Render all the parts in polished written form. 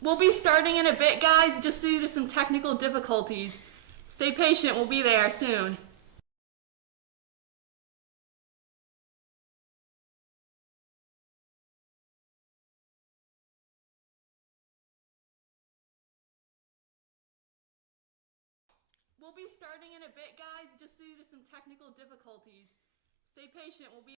We'll be starting in a bit, guys, just due to some technical difficulties. Stay patient, we'll be there soon. We'll be starting in a bit, guys, just due to some technical difficulties. Stay patient, we'll be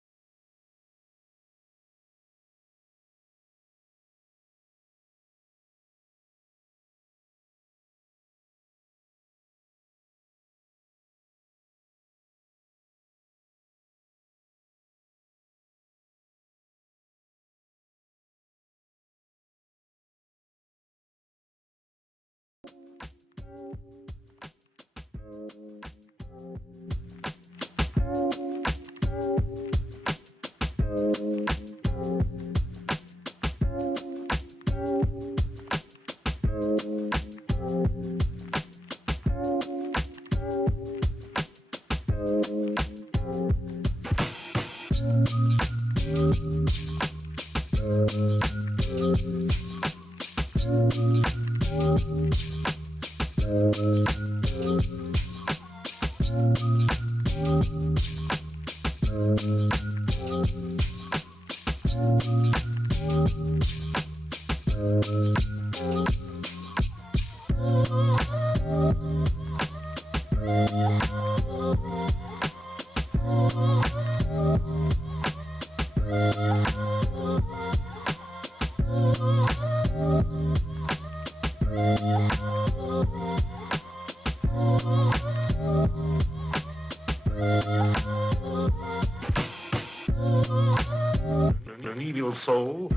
an evil soul.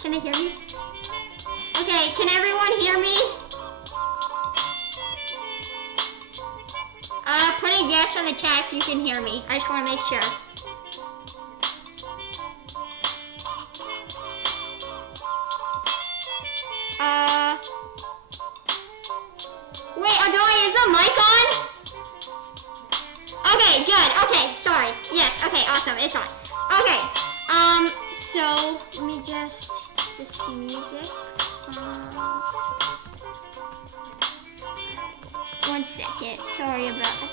Can I hear me? Okay, can everyone hear me? Put a yes in the chat if you can hear me. I just want to make sure. Wait, Adalia, is the mic on? Okay, good. Okay, sorry. Yes, okay, awesome. It's on. Okay, so let me just this music. 1 second. Sorry about that.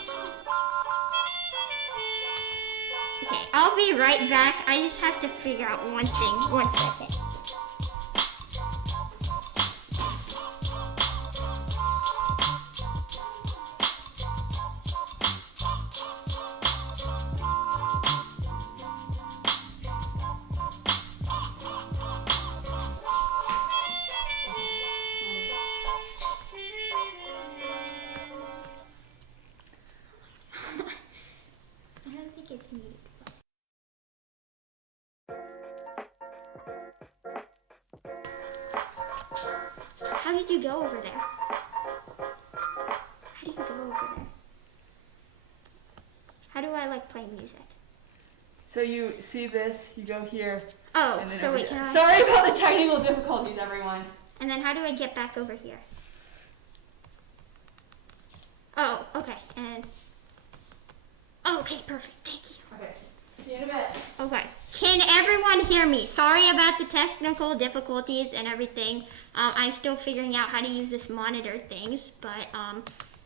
Okay, I'll be right back. I just have to figure out one thing. 1 second. I don't think it's muted. How did you go over there? How do you go over there? How do I like play music? So you see this, you go here. Oh, and then so over wait, here. can I? Sorry about the technical difficulties, everyone. And then how do I get back over here? Oh, okay, and... Oh, okay, perfect, thank you. Okay, see you in a bit. Okay, can everyone hear me? Sorry about the technical difficulties and everything. I'm still figuring out how to use this monitor things, but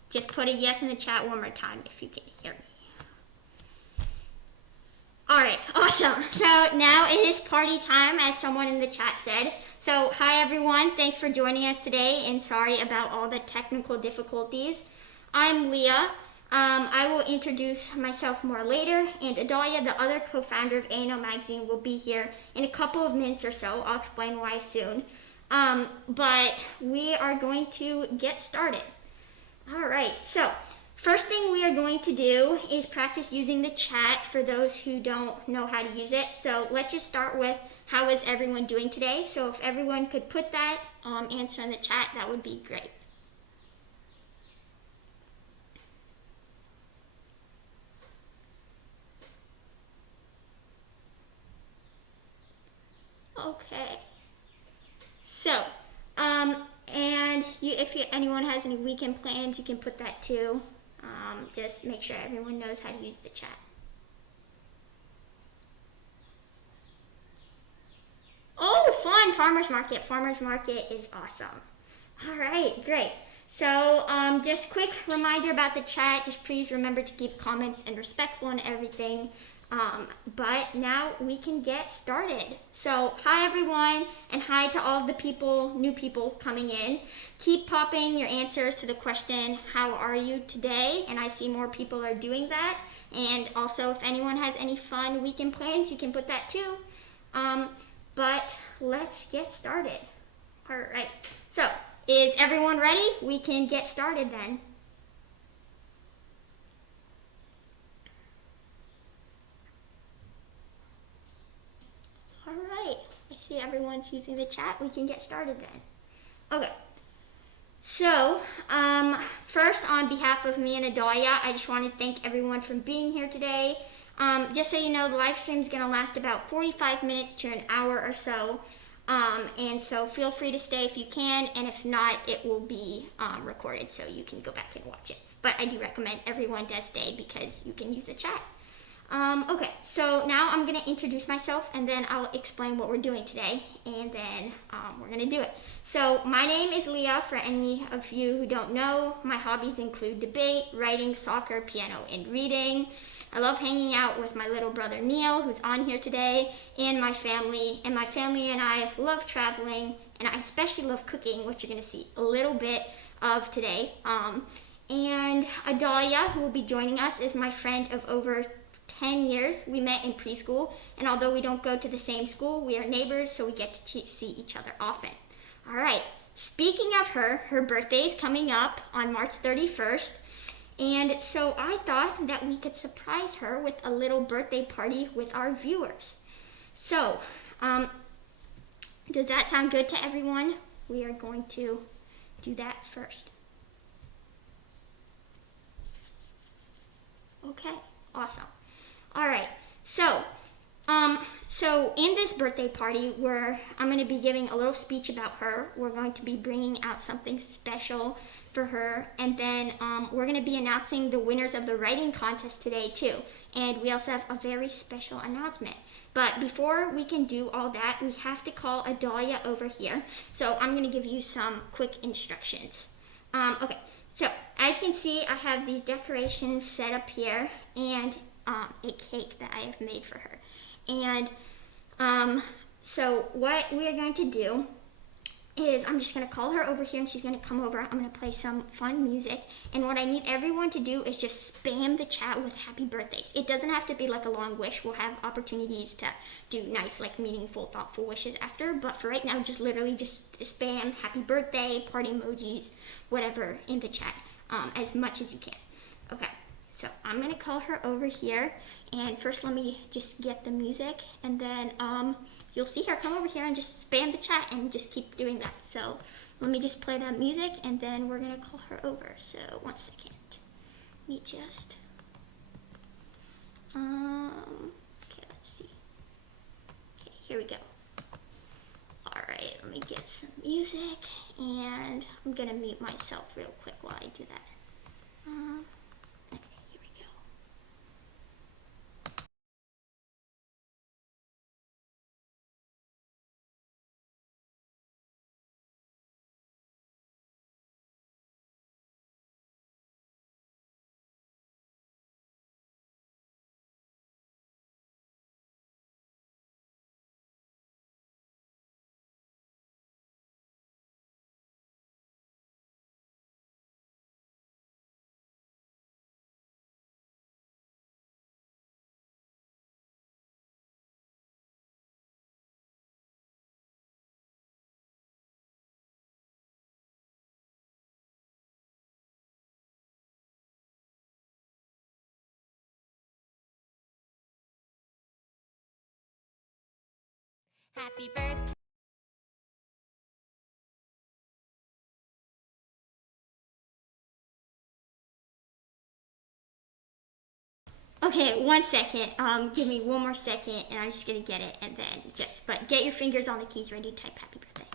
just put a yes in the chat one more time if you can hear me. Alright, awesome. So now it is party time, as someone in the chat said. So hi everyone, thanks for joining us today, and sorry about all the technical difficulties. I'm Leeya. I will introduce myself more later, and Adalia, the other co-founder of A&O Magazine, will be here in a couple of minutes or so. I'll explain why soon. But we are going to get started. Alright, so first thing we are going to do is practice using the chat for those who don't know how to use it. So let's just start with how is everyone doing today. So if everyone could put that answer in the chat, that would be great. Okay. So, and if anyone has any weekend plans, you can put that too. Just make sure everyone knows how to use the chat. Oh, fun! Farmer's Market. Farmer's Market is awesome. All right, great. So, just quick reminder about the chat. Just please remember to keep comments and respectful and everything. But now we can get started. So hi everyone, and hi to all of the people, new people coming in. Keep popping your answers to the question, how are you today? And I see more people are doing that. And also if anyone has any fun weekend plans, you can put that too. But let's get started. All right, so is everyone ready? We can get started then. Alright, I see everyone's using the chat. We can get started then. Okay, so first on behalf of me and Adalia, I just want to thank everyone for being here today. Just so you know, the live stream is going to last about 45 minutes to an hour or so. And so feel free to stay if you can, and if not, it will be recorded so you can go back and watch it. But I do recommend everyone does stay because you can use the chat. Okay, so now I'm going to introduce myself, and then I'll explain what we're doing today, and then we're going to do it. So my name is Leeya. For any of you who don't know, my hobbies include debate, writing, soccer, piano, and reading. I love hanging out with my little brother Neil, who's on here today, and my family. And my family and I love traveling, and I especially love cooking, which you're going to see a little bit of today. And Adalia, who will be joining us, is my friend of over 10 years. We met in preschool, and although we don't go to the same school, we are neighbors, so we get to see each other often. All right, speaking of her birthday is coming up on March 31st, and so I thought that we could surprise her with a little birthday party with our viewers. So, does that sound good to everyone? We are going to do that first. Okay, awesome. All right, so in this birthday party, I'm going to be giving a little speech about her. We're going to be bringing out something special for her, and then we're going to be announcing the winners of the writing contest today too. And we also have a very special announcement. But before we can do all that, we have to call Adalia over here. So I'm going to give you some quick instructions. Okay, So, as you can see, I have these decorations set up here and a cake that I have made for her. And so what we are going to do is I'm just going to call her over here and she's going to come over. I'm going to play some fun music. And what I need everyone to do is just spam the chat with happy birthdays. It doesn't have to be like a long wish. We'll have opportunities to do nice, like meaningful, thoughtful wishes after. But for right now, just literally just spam happy birthday, party emojis, whatever in the chat as much as you can. Okay, so I'm going to call her over here. And first let me just get the music and then you'll see her come over here and just spam the chat and just keep doing that. So let me just play that music and then we're gonna call her over. So 1 second. Let me just okay, let's see. Okay, here we go. Alright, let me get some music and I'm gonna mute myself real quick while I do that. Okay, here we go. Happy birthday. Okay, 1 second. Give me 1 more second and I'm just gonna get it and then but get your fingers on the keys ready to type happy birthday.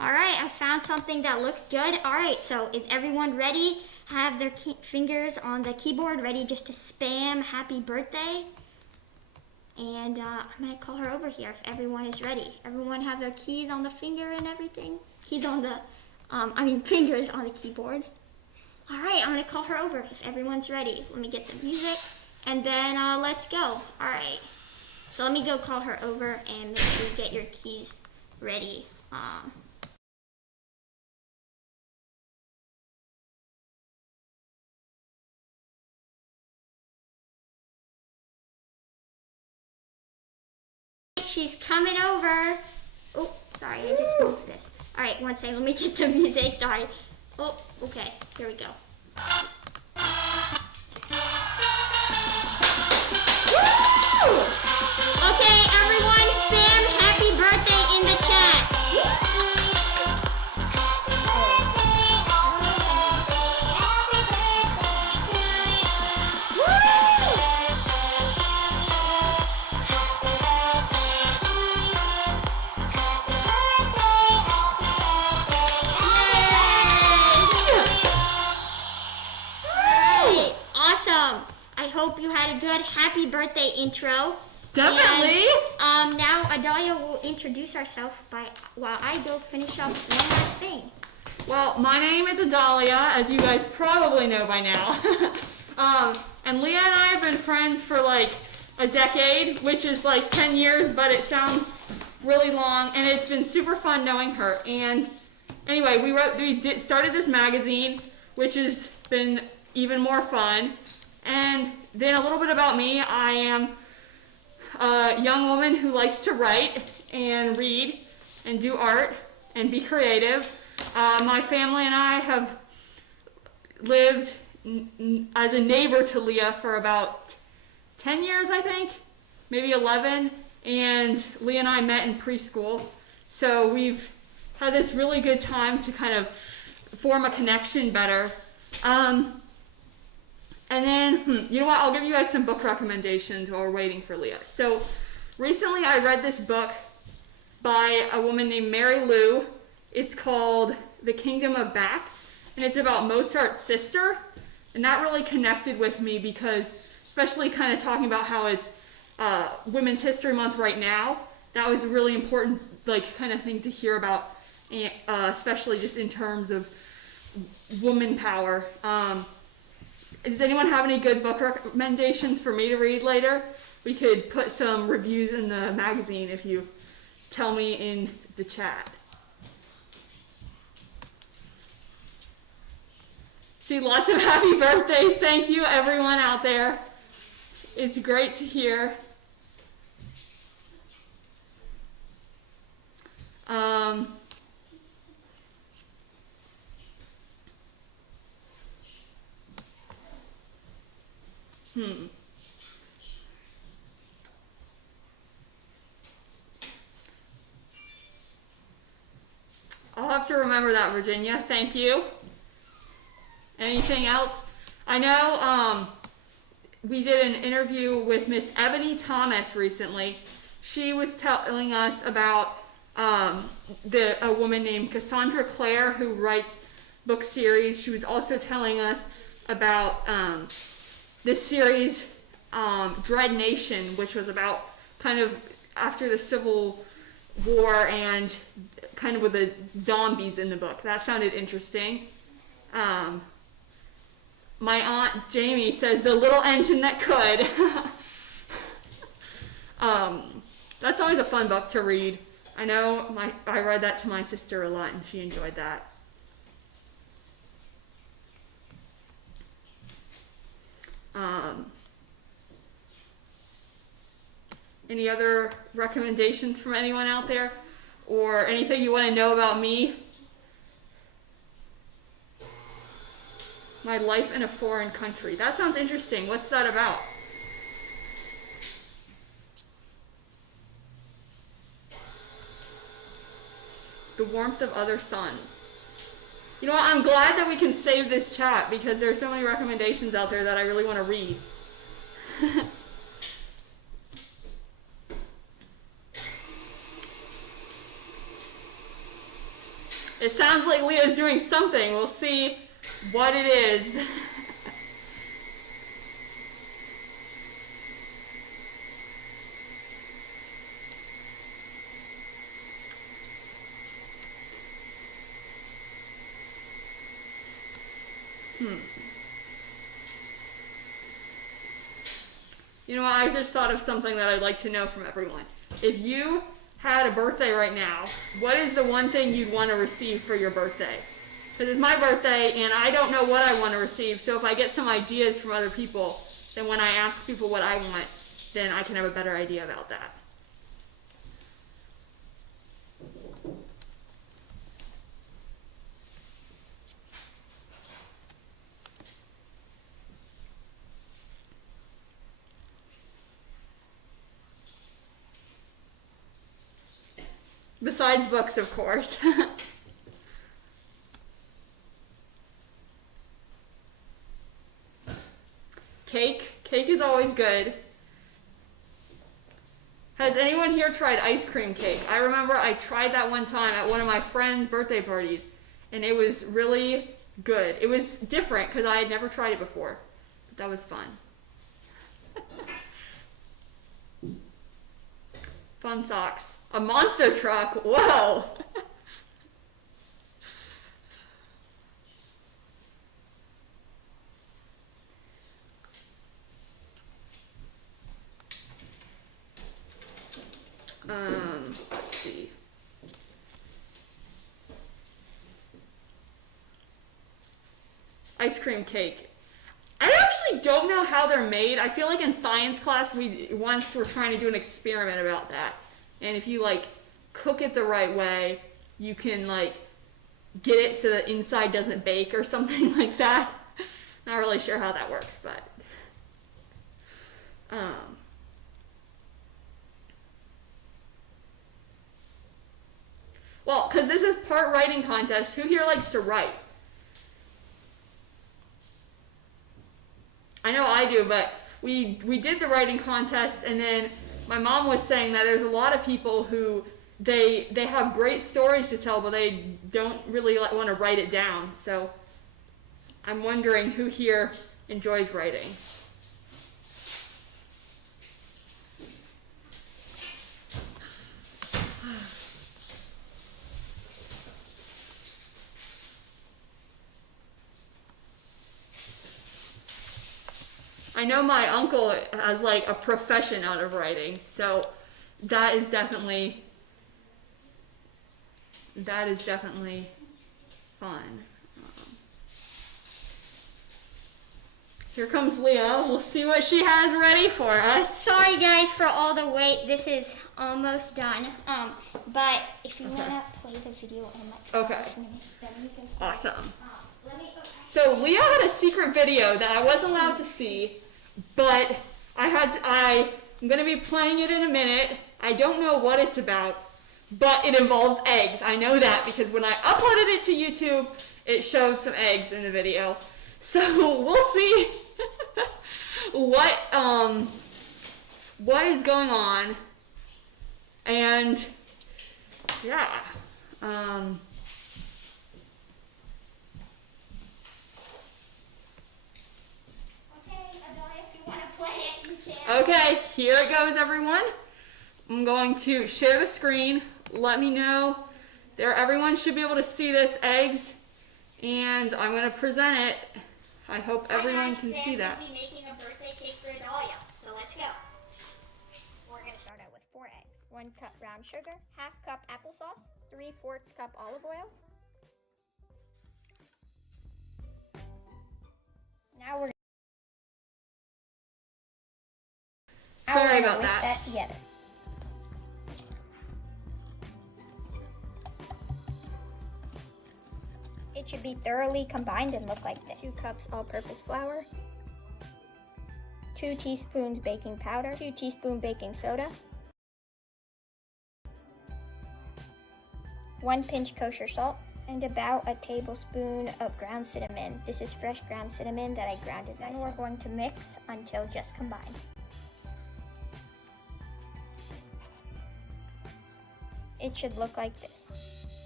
Alright, I found something that looks good. Alright, so is everyone ready? Have their fingers on the keyboard ready just to spam happy birthday? And I'm going to call her over here if everyone is ready. Everyone have their keys on the finger and everything? Keys on the, fingers on the keyboard. Alright, I'm going to call her over if everyone's ready. Let me get the music and then let's go. Alright, so let me go call her over and make sure you get your keys ready. She's coming over. Oh, sorry, I just moved this. Alright, 1 second, let me get the music, sorry. Oh, okay, here we go. Woo! Okay, everyone, spam happy birthday in the chat. Hope you had a good happy birthday intro. Definitely. And, now Adalia will introduce herself while I go finish up one last thing. Well, my name is Adalia, as you guys probably know by now. And Leeya and I have been friends for like a decade, which is like 10 years, but it sounds really long, and it's been super fun knowing her. And anyway, we started this magazine, which has been even more fun. And then a little bit about me. I am a young woman who likes to write and read and do art and be creative. My family and I have lived as a neighbor to Leeya for about 10 years, I think, maybe 11. And Leeya and I met in preschool. So we've had this really good time to kind of form a connection better. And then, you know what, I'll give you guys some book recommendations while we're waiting for Leeya. So, Recently, I read this book by a woman named Mary Lou. It's called The Kingdom of Back, and it's about Mozart's sister. And that really connected with me because, especially kind of talking about how it's Women's History Month right now, that was a really important kind of thing to hear about, especially just in terms of woman power. Does anyone have any good book recommendations for me to read later? We could put some reviews in the magazine if you tell me in the chat. See, lots of happy birthdays. Thank you, everyone out there. It's great to hear. I'll have to remember that, Virginia. Thank you. Anything else? I know we did an interview with Miss Ebony Thomas recently. She was telling us about a woman named Cassandra Clare who writes book series. She was also telling us about this series, Dread Nation, which was about kind of after the Civil War and kind of with the zombies in the book. That sounded interesting. My Aunt Jamie says The Little Engine That Could. That's always a fun book to read. I know I read that to my sister a lot and she enjoyed that. Any other recommendations from anyone out there? Or anything you want to know about me? My life in a foreign country. That sounds interesting. What's that about? The warmth of other suns. You know what? I'm glad that we can save this chat because there's so many recommendations out there that I really want to read. It sounds like Leeya's doing something. We'll see what it is. You know what? I just thought of something that I'd like to know from everyone. If you had a birthday right now, what is the one thing you'd want to receive for your birthday? Because it's my birthday and I don't know what I want to receive, so if I get some ideas from other people, then when I ask people what I want, then I can have a better idea about that. Besides books, of course. Cake. Cake is always good. Has anyone here tried ice cream cake? I remember I tried that one time at one of my friend's birthday parties, and it was really good. It was different because I had never tried it before, but that was fun. Fun socks. A monster truck. Whoa. Let's see. Ice cream cake. I actually don't know how they're made. I feel like in science class we once were trying to do an experiment about that. And if you cook it the right way, you can get it so the inside doesn't bake or something like that. Not really sure how that works, but well, because this is part writing contest, who here likes to write? I know I do, but we did the writing contest, and then my mom was saying that there's a lot of people who they have great stories to tell, but they don't really want to write it down. So I'm wondering who here enjoys writing. I know my uncle has like a profession out of writing, so that is definitely fun. Here comes Leeya. We'll see what she has ready for us. Sorry guys for all the wait. This is almost done. But if you wanna play the video in like 5 minutes, then you can play. Awesome. So Leeya had a secret video that I wasn't allowed to see, but I'm gonna be playing it in a minute. I don't know what it's about, but it involves eggs. I know that because when I uploaded it to YouTube, it showed some eggs in the video. So we'll see what is going on, and yeah. Okay, here it goes, everyone. I'm going to share the screen. Let me know. Everyone should be able to see this eggs, and I'm going to present it. I hope everyone can see that. We'll be making a birthday cake for Adalia, so let's go. We're going to start out with 4 eggs, 1 cup brown sugar, ½ cup applesauce, 3/4 cup olive oil. Now we're Sorry about whisk that. that together. It should be thoroughly combined and look like this. 2 cups all-purpose flour, 2 teaspoons baking powder, 2 teaspoons baking soda, 1 pinch kosher salt, and about a tablespoon of ground cinnamon. This is fresh ground cinnamon that I grounded nice. And we're going to mix until just combined. It should look like this.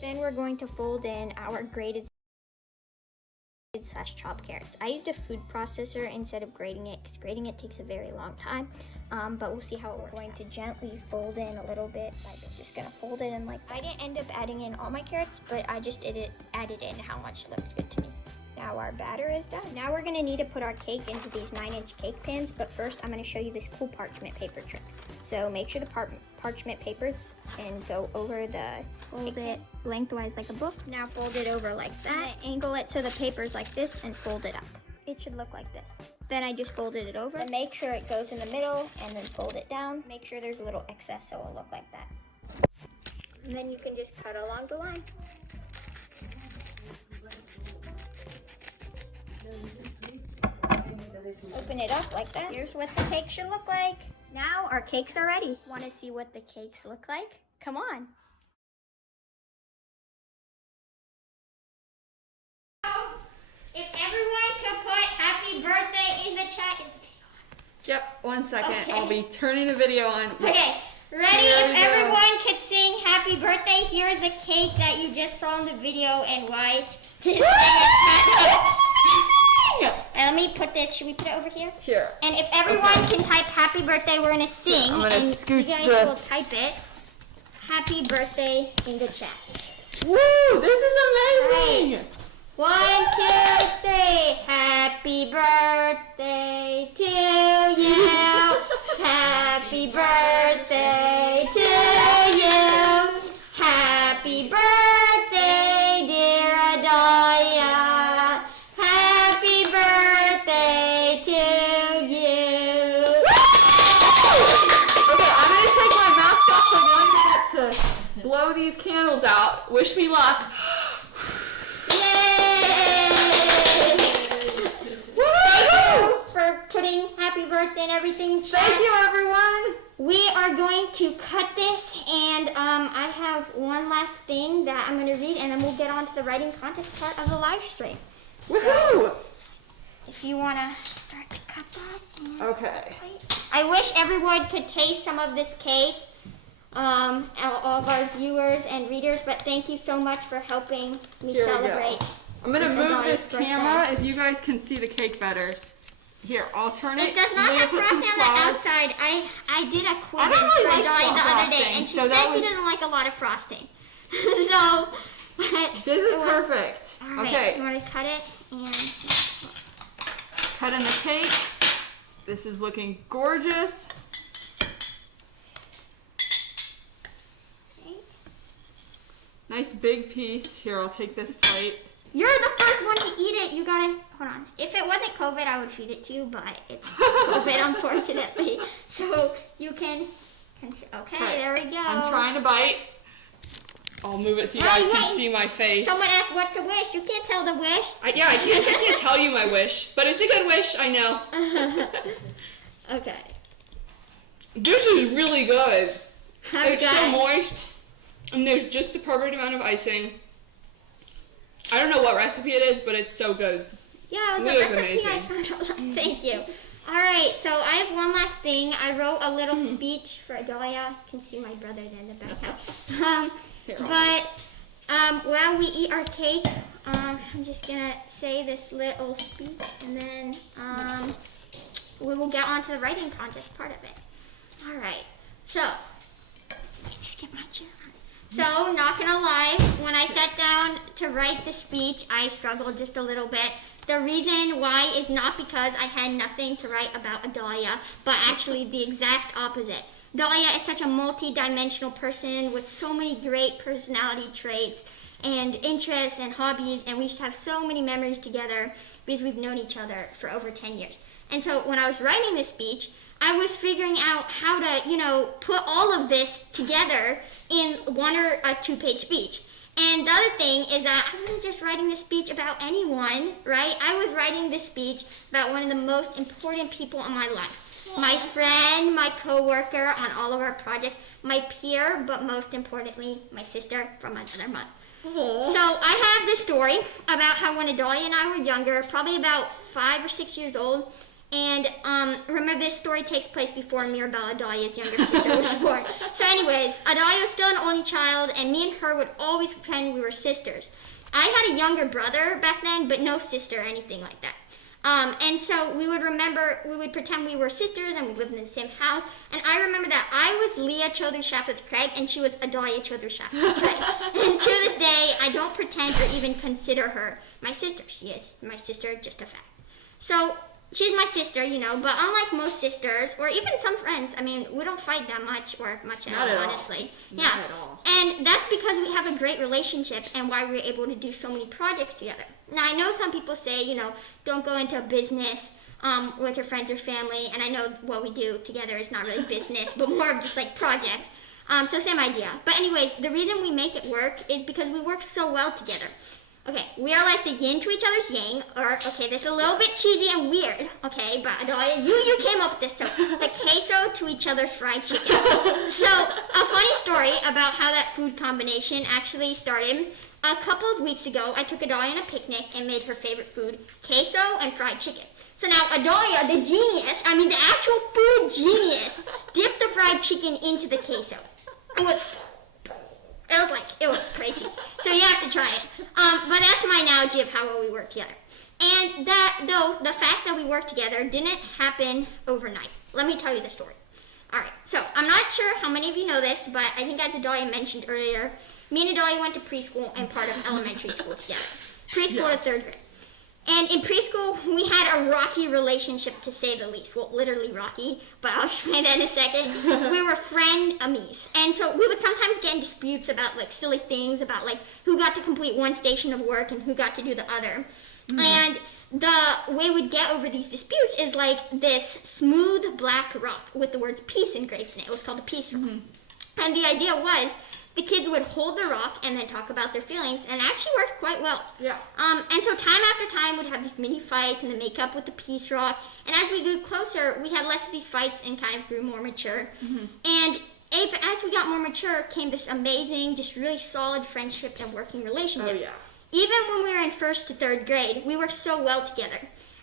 Then we're going to fold in our grated / chopped carrots. I used a food processor instead of grating it because grating it takes a very long time, but we'll see how it works. I'm going to gently fold in a little bit. I'm just going to fold it in like that. I didn't end up adding in all my carrots, but I just added in how much looked good to me. Now our batter is done. Now we're going to need to put our cake into these 9-inch cake pans, but first I'm going to show you this cool parchment paper trick. So make sure the parchment papers and go over fold it lengthwise like a book. Now fold it over like that. Angle it so the paper's like this and fold it up. It should look like this. Then I just folded it over. Then make sure it goes in the middle and then fold it down. Make sure there's a little excess so it'll look like that. And then you can just cut along the line. Open it up like that. Here's what the cake should look like. Now our cakes are ready. Want to see what the cakes look like? Come on. If everyone could put happy birthday in the chat. Yep, 1 second. Okay. I'll be turning the video on. Okay, ready? If everyone could sing happy birthday, here's the cake that you just saw in the video and why this thing is and let me put this, should we put it over here? Here. And if everyone can type happy birthday, we're going to sing. I'm gonna and scooch you guys will type it. Happy birthday in the chat. Woo! This is amazing! Right. 1, 2, 3. Happy birthday to you. Happy birthday to you. Happy birthday, dear Adalia. Happy birthday to you. Okay, I'm going to take my mask off for 1 minute to blow these candles out. Wish me luck. For putting happy birthday and everything. Thank you, everyone. We are going to cut this, and I have one last thing that I'm going to read, and then we'll get on to the writing contest part of the live stream. Woohoo! If you want to start the cut that. And Okay. I wish everyone could taste some of this cake. All of our viewers and readers, but thank you so much for helping me Here we celebrate. go. I'm gonna move Adalia's this birthday. camera if you guys can see the cake better. Here, I'll turn it. It does not Leeya have put some frosting on the flowers. outside. I did a quiz I don't really for like Adalia the other day, frosting, and she so said that she was- doesn't like a lot of frosting. So, This is perfect. All right, Okay, you want to cut it and cutting the cake. This is looking gorgeous. okay. Nice big piece. Here, I'll take this plate. You're the first one to eat it. You gotta hold on. If it wasn't COVID, I would feed it to you, but it's COVID, unfortunately. So you can. Okay, there we go. I'm trying to bite. I'll move it so you Wait, guys can wait. see my face. Someone asked what's a wish. You can't tell the wish. I can't tell you my wish, but it's a good wish, I know. Okay. This is really good. Okay. It's so moist, and there's just the perfect amount of icing. I don't know what recipe it is, but it's so good. Yeah, it was It a was recipe I amazing. found online. Thank you. All right, so I have one last thing. I wrote a little speech for Adalia. You can see my brother there in the back. Here, I'll- But while we eat our cake, I'm just gonna say this little speech, and then we will get on to the writing contest part of it. All right. So, just get my chair. So, not gonna lie, when I sat down to write the speech, I struggled just a little bit. The reason why is not because I had nothing to write about Adalia, but actually the exact opposite. Adalia is such a multi-dimensional person with so many great personality traits and interests and hobbies, and we just have so many memories together because we've known each other for over 10 years. And so when I was writing this speech, I was figuring out how to, put all of this together in one or a two-page speech. And the other thing is that I wasn't just writing this speech about anyone, right? I was writing this speech about one of the most important people in my life. My friend, my coworker on all of our projects, my peer, but most importantly, my sister from another month. So I have this story about how when Adalia and I were younger, probably about 5 or 6 years old, and remember this story takes place before Mirabelle, Adalia's younger sister, was born. So anyways, Adalia was still an only child, and me and her would always pretend we were sisters. I had a younger brother back then, but no sister or anything like that. And so we would pretend we were sisters and we lived in the same house. And I remember that I was Leeya Chaudhry Shafat Craig and she was Adalia Chaudhry Shafat Craig. And to this day, I don't pretend or even consider her my sister. She is my sister, just a fact. So she's my sister, but unlike most sisters or even some friends, I mean, we don't fight that much or much at all, honestly. Not at all. And that's because we have a great relationship and why we're able to do so many projects together. Now, I know some people say, don't go into a business with your friends or family, and I know what we do together is not really business, but more of just like projects. So same idea. But anyways, the reason we make it work is because we work so well together. Okay, we are like the yin to each other's yang, or, okay, this is a little bit cheesy and weird, okay, but Adalia, you came up with this, so the queso to each other's fried chicken. So, a funny story about how that food combination actually started. A couple of weeks ago, I took Adalia on a picnic and made her favorite food, queso and fried chicken. So now Adalia, the genius, the actual food genius, dipped the fried chicken into the queso. It was crazy. So you have to try it. But that's my analogy of how well we work together. And the fact that we work together didn't happen overnight. Let me tell you the story. All right, so I'm not sure how many of you know this, but I think as Adalia mentioned earlier, me and Adalia went to preschool and part of elementary school together. Preschool to 3rd grade. And in preschool, we had a rocky relationship, to say the least. Well, literally rocky, but I'll explain that in a second. We were frenemies. And so we would sometimes get in disputes about, silly things, about, who got to complete one station of work and who got to do the other. Mm-hmm. And the way we'd get over these disputes is, this smooth black rock with the words peace engraved in it. It was called a peace rock. Mm-hmm. And the idea was the kids would hold the rock and then talk about their feelings, and it actually worked quite well. Yeah. And so time after time, we'd have these mini fights and then make up with the peace rock. And as we grew closer, we had less of these fights and kind of grew more mature. Mm-hmm. And as we got more mature, came this amazing, just really solid friendship and working relationship. Oh, yeah. Even when we were in 1st to 3rd grade, we worked so well together.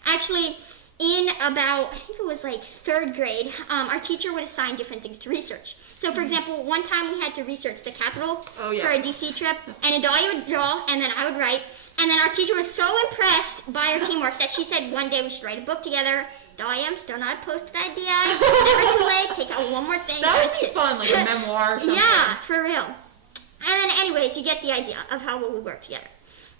Actually, in about, I think it was like 3rd grade, our teacher would assign different things to research. So for example, one time we had to research the Capitol for a DC trip, and Adalia would draw, and then I would write. And then our teacher was so impressed by our teamwork that she said one day we should write a book together. Adalia, I'm still not opposed to the idea. Never too late. Take out one more thing. That would be fun, like a memoir or something. Yeah, for real. And then anyways, you get the idea of how well we work together.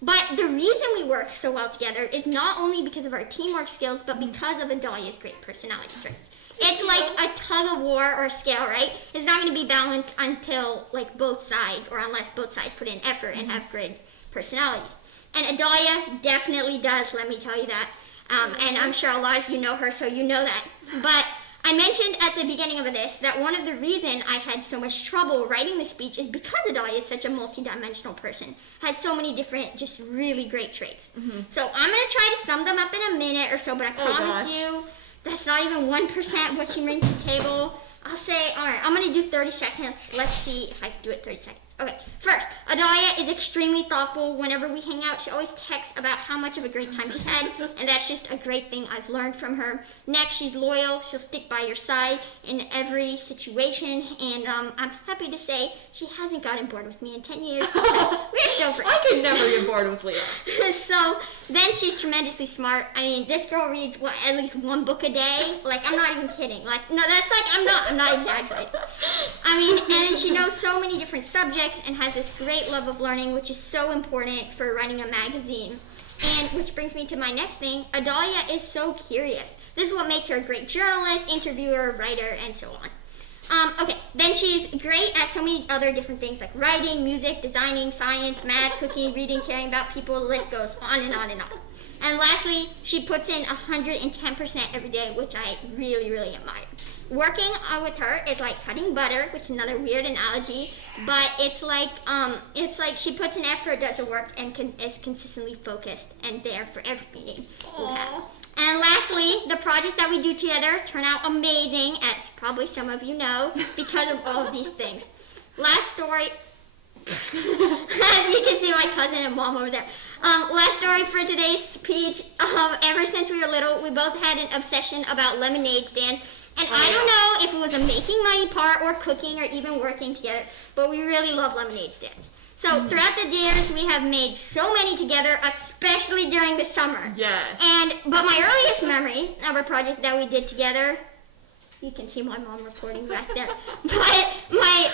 But the reason we work so well together is not only because of our teamwork skills, but because of Adalia's great personality traits. It's like a tug of war or a scale, right? It's not going to be balanced until like both sides, or unless both sides put in effort and have great personalities. And Adalia definitely does, let me tell you that. And I'm sure a lot of you know her, so you know that. But I mentioned at the beginning of this that one of the reasons I had so much trouble writing the speech is because Adalia is such a multi-dimensional person, has so many different, just really great traits. So I'm going to try to sum them up in a minute or so, but I promise you that's not even 1% what she brings to the table. I'll say, all right, I'm going to do 30 seconds. Let's see if I can do it 30 seconds. Okay, first, Adalia is extremely thoughtful. Whenever we hang out, she always texts about how much of a great time she had, and that's just a great thing I've learned from her. Next, she's loyal. She'll stick by your side in every situation, and I'm happy to say she hasn't gotten bored with me in 10 years. We're still friends. I could never get bored with Leeya. So, then she's tremendously smart. I mean, this girl reads, what, at least 1 book a day? Like, I'm not even kidding. Like, no, that's like, I'm not exaggerating. I mean, and then she knows so many different subjects and has this great love of learning, which is so important for running a magazine. And which brings me to my next thing, Adalia is so curious. This is what makes her a great journalist, interviewer, writer, and so on. Okay, then she's great at so many other different things like writing, music, designing, science, math, cooking, reading, caring about people, the list goes on and on and on. And lastly, she puts in 110% every day, which I really, really admire. Working with her is like cutting butter, which is another weird analogy, but it's like she puts in effort, does the work, and is consistently focused and there for every meeting we have. And lastly, the projects that we do together turn out amazing, as probably some of you know, because of all of these things. Last story. You can see my cousin and mom over there. Last story for today's speech. Ever since we were little, we both had an obsession about lemonade stands. And I don't know if it was a making money part or cooking or even working together, but we really love lemonade stands. So throughout the years, we have made so many together, especially during the summer. Yes. But my earliest memory of a project that we did together, you can see my mom recording back there, but my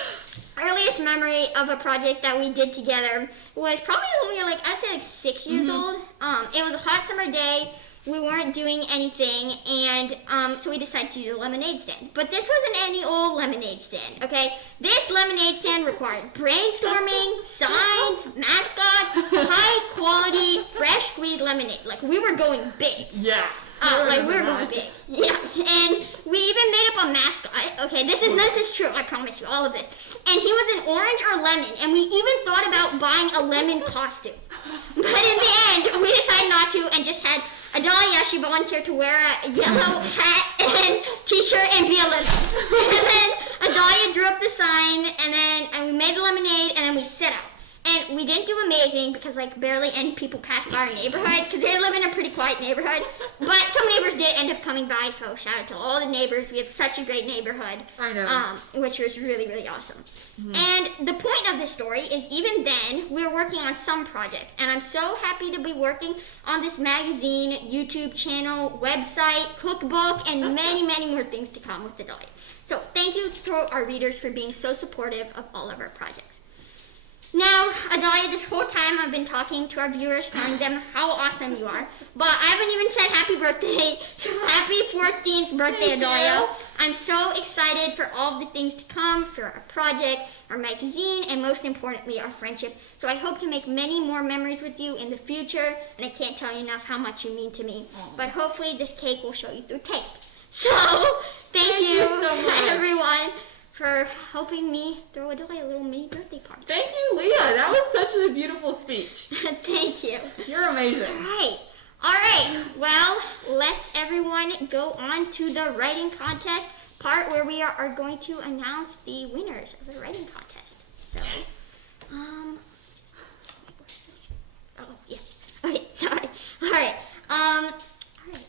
earliest memory of a project that we did together was probably when we were like, I'd say like 6 years old. It was a hot summer day. We weren't doing anything, and so we decided to do a lemonade stand. But this wasn't any old lemonade stand, okay? This lemonade stand required brainstorming, signs, mascots, high-quality, fresh squeezed lemonade. Like, we were going big. Yeah. We were going big. Yeah. And we even made up a mascot. Okay, this is true, I promise you, all of this. And he was an orange or lemon, and we even thought about buying a lemon costume. But in the end, we decided not to and just had Adalia, she volunteered to wear a yellow hat and t-shirt and be a lemon. And then Adalia drew up the sign, and we made the lemonade, and then we set out. And we didn't do amazing because like barely any people passed by our neighborhood because they live in a pretty quiet neighborhood. But some neighbors did end up coming by, so shout out to all the neighbors. We have such a great neighborhood. I know. Which was really, really awesome. And the point of this story is even then we were working on some project, and I'm so happy to be working on this magazine, YouTube channel, website, cookbook, and many, many more things to come with Adalia. So thank you to our readers for being so supportive of all of our projects. Now, Adalia, this whole time I've been talking to our viewers, telling them how awesome you are, but I haven't even said happy birthday, so happy 14th birthday, Adalia. I'm so excited for all the things to come, for our project, our magazine, and most importantly, our friendship. So I hope to make many more memories with you in the future, and I can't tell you enough how much you mean to me. But hopefully this cake will show you through taste. So, thank you so much, everyone, for helping me throw Adalia a little mini birthday party. Thank you, Leeya. That was such a beautiful speech. Thank you. You're amazing. All right. Well, let's everyone go on to the writing contest part where we are going to announce the winners of the writing contest. So, oh yeah. Okay. Sorry. All right.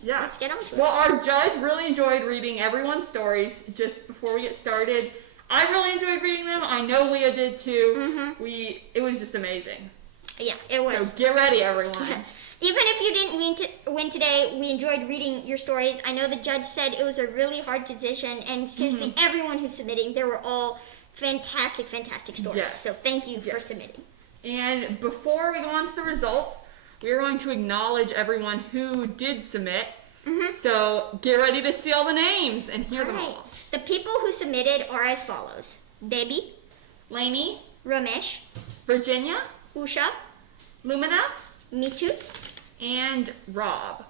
Yeah. Let's get on to it. Well, our judge really enjoyed reading everyone's stories. Just before we get started, I really enjoyed reading them. I know Leeya did too. It was just amazing. Yeah, it was. So get ready, everyone. Even if you didn't win today, we enjoyed reading your stories. I know the judge said it was a really hard decision, and seriously, everyone who's submitting, they were all fantastic, fantastic stories. Yes. So thank you for submitting. And before we go on to the results, we are going to acknowledge everyone who did submit. So get ready to see all the names and hear them all. The people who submitted are as follows: Debbie, Lany, Ramesh, Virginia, Usha, Lumina, Mithu, and Rob.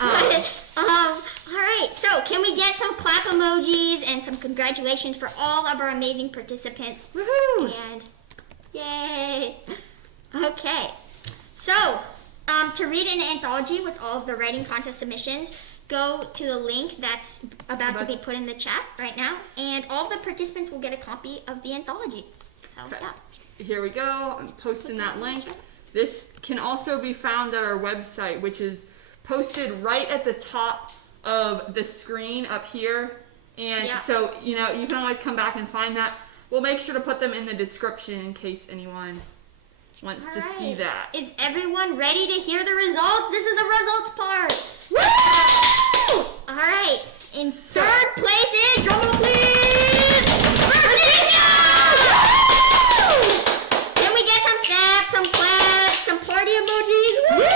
All right, so can we get some clap emojis and some congratulations for all of our amazing participants? Woohoo! And yay! Okay, so to read an anthology with all of the writing contest submissions, go to the link that's about to be put in the chat right now, and all the participants will get a copy of the anthology. So, yeah. Here we go. I'm posting that link. This can also be found at our website, which is posted right at the top of the screen up here. And so, you know, you can always come back and find that. We'll make sure to put them in the description in case anyone wants to see that. Is everyone ready to hear the results? This is the results part. Woo! All right. In third place is, drumroll please, Virginia! Can we get some snaps, some claps, some party emojis? Woo!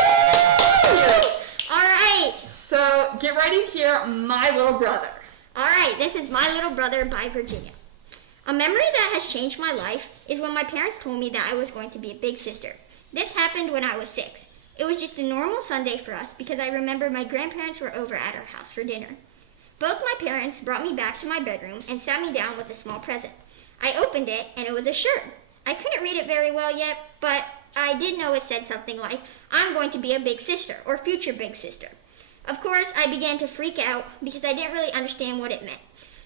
All right. So get ready to hear My Little Brother. All right. This is My Little Brother by Virginia. A memory that has changed my life is when my parents told me that I was going to be a big sister. This happened when I was 6. It was just a normal Sunday for us because I remember my grandparents were over at our house for dinner. Both my parents brought me back to my bedroom and sat me down with a small present. I opened it and it was a shirt. I couldn't read it very well yet, but I did know it said something like, "I'm going to be a big sister," or "future big sister." Of course, I began to freak out because I didn't really understand what it meant.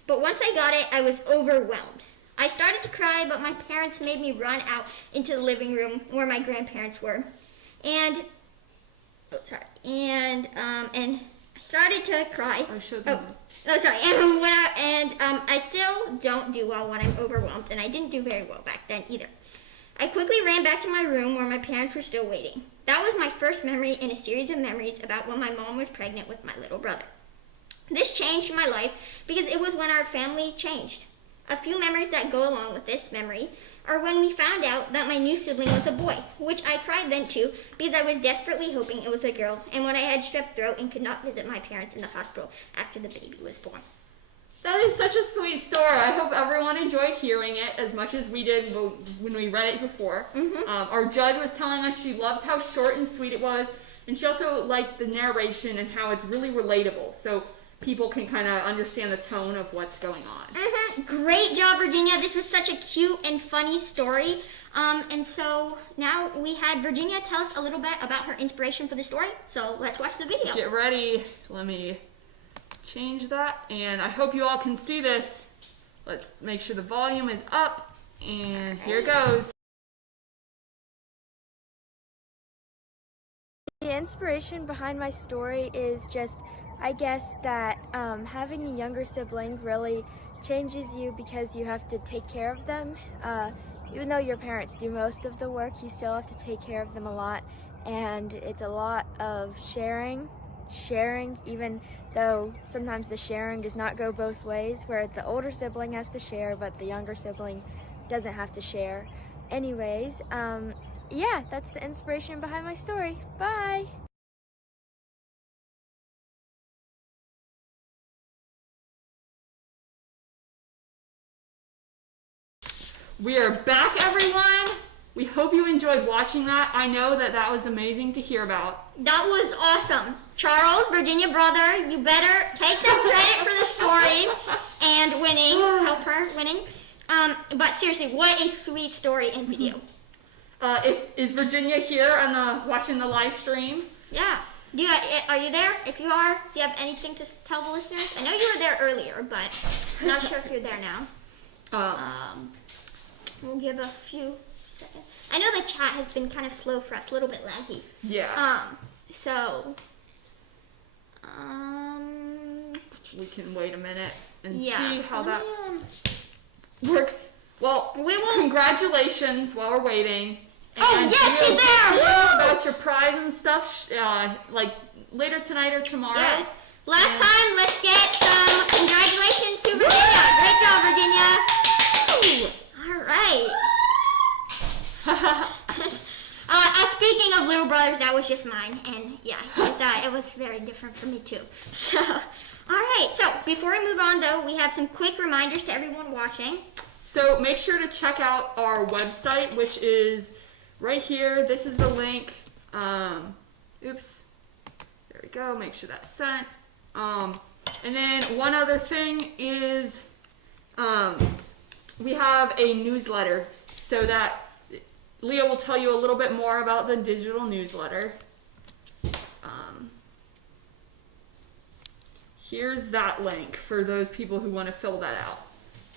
But once I got it, I was overwhelmed. I started to cry, but my parents made me run out into the living room where my grandparents were. And I started to cry. I showed them. I still don't do well when I'm overwhelmed, and I didn't do very well back then either. I quickly ran back to my room where my parents were still waiting. That was my first memory in a series of memories about when my mom was pregnant with my little brother. This changed my life because it was when our family changed. A few memories that go along with this memory are when we found out that my new sibling was a boy, which I cried then too because I was desperately hoping it was a girl, and when I had strep throat and could not visit my parents in the hospital after the baby was born. That is such a sweet story. I hope everyone enjoyed hearing it as much as we did when we read it before. Our judge was telling us she loved how short and sweet it was, and she also liked the narration and how it's really relatable, so people can kind of understand the tone of what's going on. Great job, Virginia. This was such a cute and funny story. And so now we had Virginia tell us a little bit about her inspiration for the story. So let's watch the video. Get ready. Let me change that. And I hope you all can see this. Let's make sure the volume is up. And here goes. The inspiration behind my story is just, I guess, that having a younger sibling really changes you because you have to take care of them. Even though your parents do most of the work, you still have to take care of them a lot, and it's a lot of sharing, even though sometimes the sharing does not go both ways, where the older sibling has to share, but the younger sibling doesn't have to share. Anyways, yeah, that's the inspiration behind my story. Bye! We are back, everyone. We hope you enjoyed watching that. I know that was amazing to hear about. That was awesome. Charles, Virginia brother, you better take some credit for the story and winning. Help her winning. But seriously, what a sweet story and video. Is Virginia here on watching the live stream? Yeah. Are you there? If you are, do you have anything to tell the listeners? I know you were there earlier, but I'm not sure if you're there now. We'll give a few seconds. I know the chat has been kind of slow for us, a little bit laggy. Yeah. So We can wait a minute and Yeah. see how that me, works. Well, We will- congratulations while we're waiting. Oh, And yes, we'll she's there! hear Woo! about your prize and stuff, like later tonight or tomorrow. Yes. Last time, let's get some congratulations to Virginia. Great job, Virginia. All right. Speaking of little brothers, that was just mine, and yeah, it was very different for me too. So, all right. So before we move on, though, we have some quick reminders to everyone watching. So make sure to check out our website, which is right here. This is the link. Oops. There we go. Make sure that's sent. And then one other thing is we have a newsletter, so that Leeya will tell you a little bit more about the digital newsletter. Here's that link for those people who want to fill that out.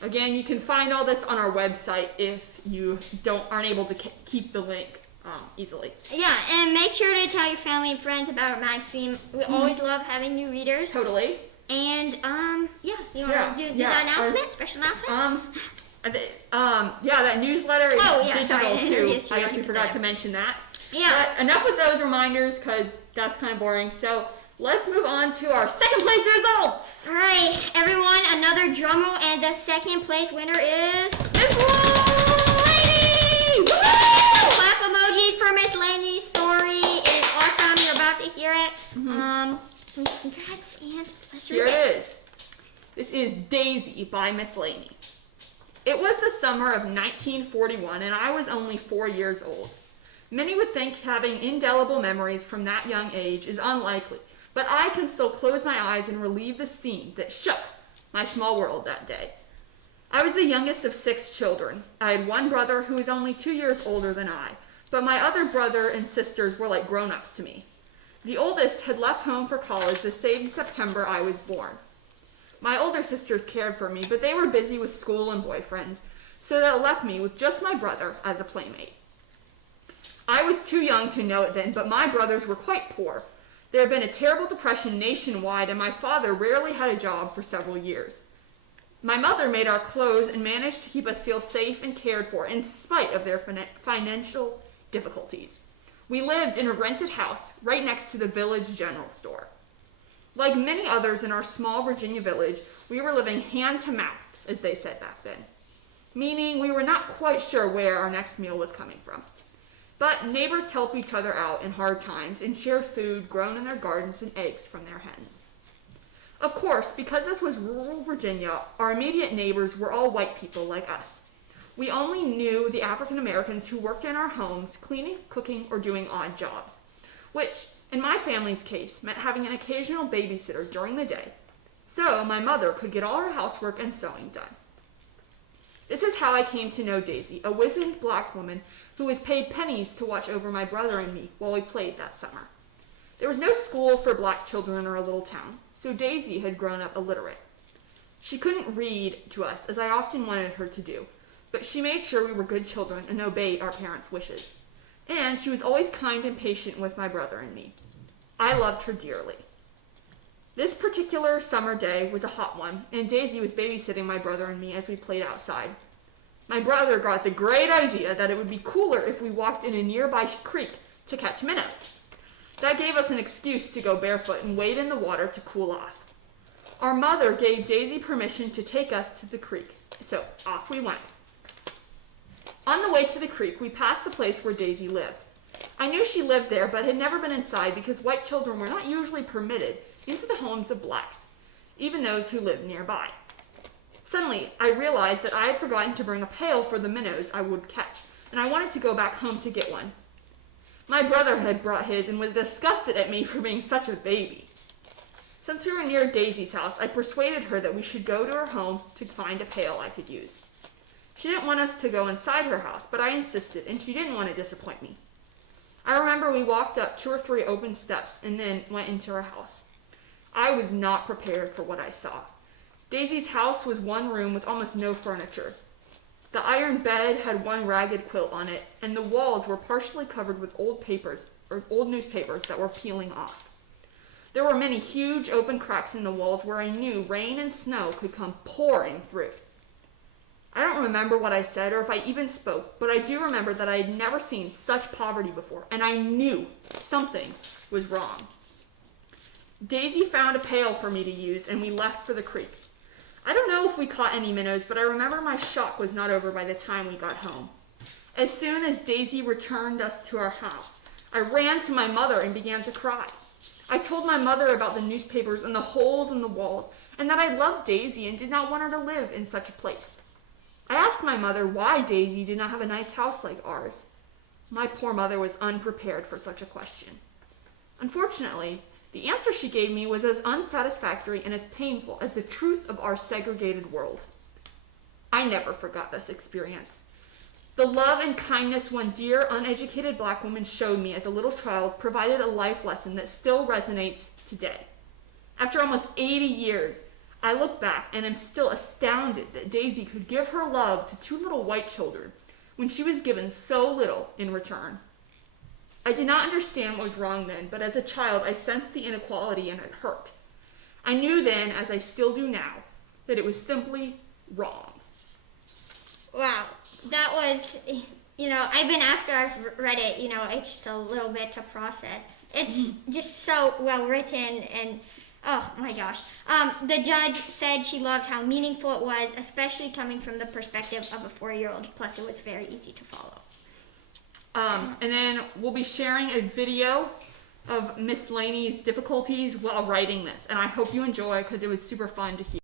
Again, you can find all this on our website if you aren't able to keep the link easily. Yeah, and make sure to tell your family and friends about our magazine. We always love having new readers. Totally. And yeah, you want to do that announcement, special announcement? Yeah, that newsletter is digital sorry. too. Yes, I guess we yes, forgot yes. to mention that. Yeah. But enough with those reminders, because that's kind of boring. So let's move on to our second place results. All right, everyone, another drum roll, and the second place winner is Miss Lany! Woo! Clap emojis for Miss Lane's story. It is awesome. You're about to hear it. So congrats, and let's read Here it is. This is Daisy by Miss Lany. It was the summer of 1941, and I was only 4 years old. Many would think having indelible memories from that young age is unlikely, but I can still close my eyes and relive the scene that shook my small world that day. I was the youngest of 6 children. I had one brother who was only 2 years older than I, but my other brother and sisters were like grown-ups to me. The oldest had left home for college the same September I was born. My older sisters cared for me, but they were busy with school and boyfriends, so that left me with just my brother as a playmate. I was too young to know it then, but my brothers were quite poor. There had been a terrible depression nationwide, and my father rarely had a job for several years. My mother made our clothes and managed to keep us feel safe and cared for in spite of their financial difficulties. We lived in a rented house right next to the village general store. Like many others in our small Virginia village, we were living hand to mouth, as they said back then, meaning we were not quite sure where our next meal was coming from. But neighbors helped each other out in hard times and shared food grown in their gardens and eggs from their hens. Of course, because this was rural Virginia, our immediate neighbors were all white people like us. We only knew the African Americans who worked in our homes, cleaning, cooking, or doing odd jobs, which, in my family's case, meant having an occasional babysitter during the day, so my mother could get all her housework and sewing done. This is how I came to know Daisy, a wizened black woman who was paid pennies to watch over my brother and me while we played that summer. There was no school for black children in our little town, so Daisy had grown up illiterate. She couldn't read to us, as I often wanted her to do, but she made sure we were good children and obeyed our parents' wishes. And she was always kind and patient with my brother and me. I loved her dearly. This particular summer day was a hot one, and Daisy was babysitting my brother and me as we played outside. My brother got the great idea that it would be cooler if we walked in a nearby creek to catch minnows. That gave us an excuse to go barefoot and wade in the water to cool off. Our mother gave Daisy permission to take us to the creek, so off we went. On the way to the creek, we passed the place where Daisy lived. I knew she lived there, but had never been inside because white children were not usually permitted into the homes of blacks, even those who lived nearby. Suddenly, I realized that I had forgotten to bring a pail for the minnows I would catch, and I wanted to go back home to get one. My brother had brought his and was disgusted at me for being such a baby. Since we were near Daisy's house, I persuaded her that we should go to her home to find a pail I could use. She didn't want us to go inside her house, but I insisted, and she didn't want to disappoint me. I remember we walked up 2 or 3 open steps and then went into her house. I was not prepared for what I saw. Daisy's house was one room with almost no furniture. The iron bed had one ragged quilt on it, and the walls were partially covered with old newspapers that were peeling off. There were many huge open cracks in the walls where I knew rain and snow could come pouring through. I don't remember what I said or if I even spoke, but I do remember that I had never seen such poverty before, and I knew something was wrong. Daisy found a pail for me to use, and we left for the creek. I don't know if we caught any minnows, but I remember my shock was not over by the time we got home. As soon as Daisy returned us to our house, I ran to my mother and began to cry. I told my mother about the newspapers and the holes in the walls, and that I loved Daisy and did not want her to live in such a place. I asked my mother why Daisy did not have a nice house like ours. My poor mother was unprepared for such a question. Unfortunately, the answer she gave me was as unsatisfactory and as painful as the truth of our segregated world. I never forgot this experience. The love and kindness one dear, uneducated black woman showed me as a little child provided a life lesson that still resonates today. After almost 80 years, I look back and am still astounded that Daisy could give her love to 2 little white children when she was given so little in return. I did not understand what was wrong then, but as a child I sensed the inequality and it hurt. I knew then, as I still do now, that it was simply wrong. Wow, that was, I've been after I've read it, it's just a little bit to process. It's just so well written and, oh my gosh. The judge said she loved how meaningful it was, especially coming from the perspective of a 4-year-old, plus it was very easy to follow. And then we'll be sharing a video of Miss Lany's difficulties while writing this, and I hope you enjoy because it was super fun to hear.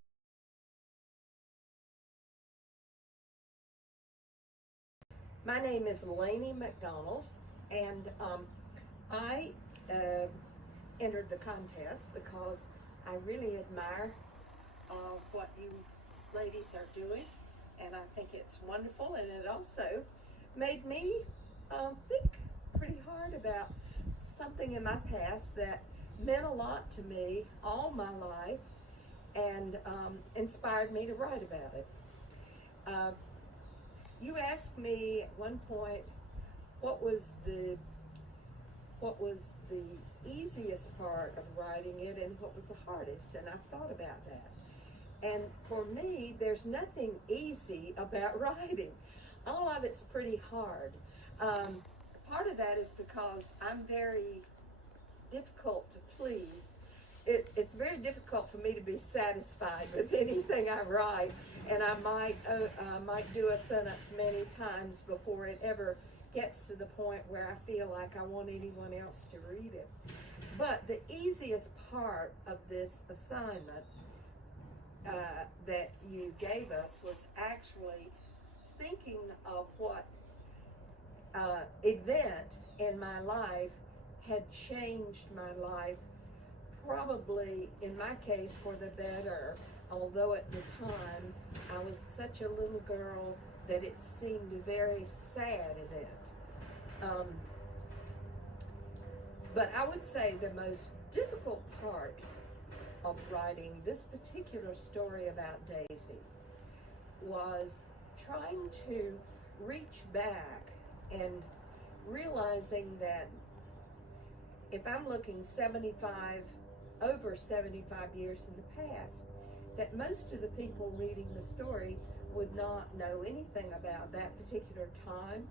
My name is Lany McDonald, and I entered the contest because I really admire what you ladies are doing, and I think it's wonderful, and it also made me think pretty hard about something in my past that meant a lot to me all my life and inspired me to write about it. You asked me at one point what was the easiest part of writing it and what was the hardest, and I've thought about that. And for me, there's nothing easy about writing. All of it's pretty hard. Part of that is because I'm very difficult to please. It's very difficult for me to be satisfied with anything I write, and I might do a sentence many times before it ever gets to the point where I feel like I want anyone else to read it. But the easiest part of this assignment that you gave us was actually thinking of what event in my life had changed my life, probably in my case for the better, although at the time I was such a little girl that it seemed a very sad event. But I would say the most difficult part of writing this particular story about Daisy was trying to reach back and realizing that if I'm looking over 75 years in the past, that most of the people reading the story would not know anything about that particular time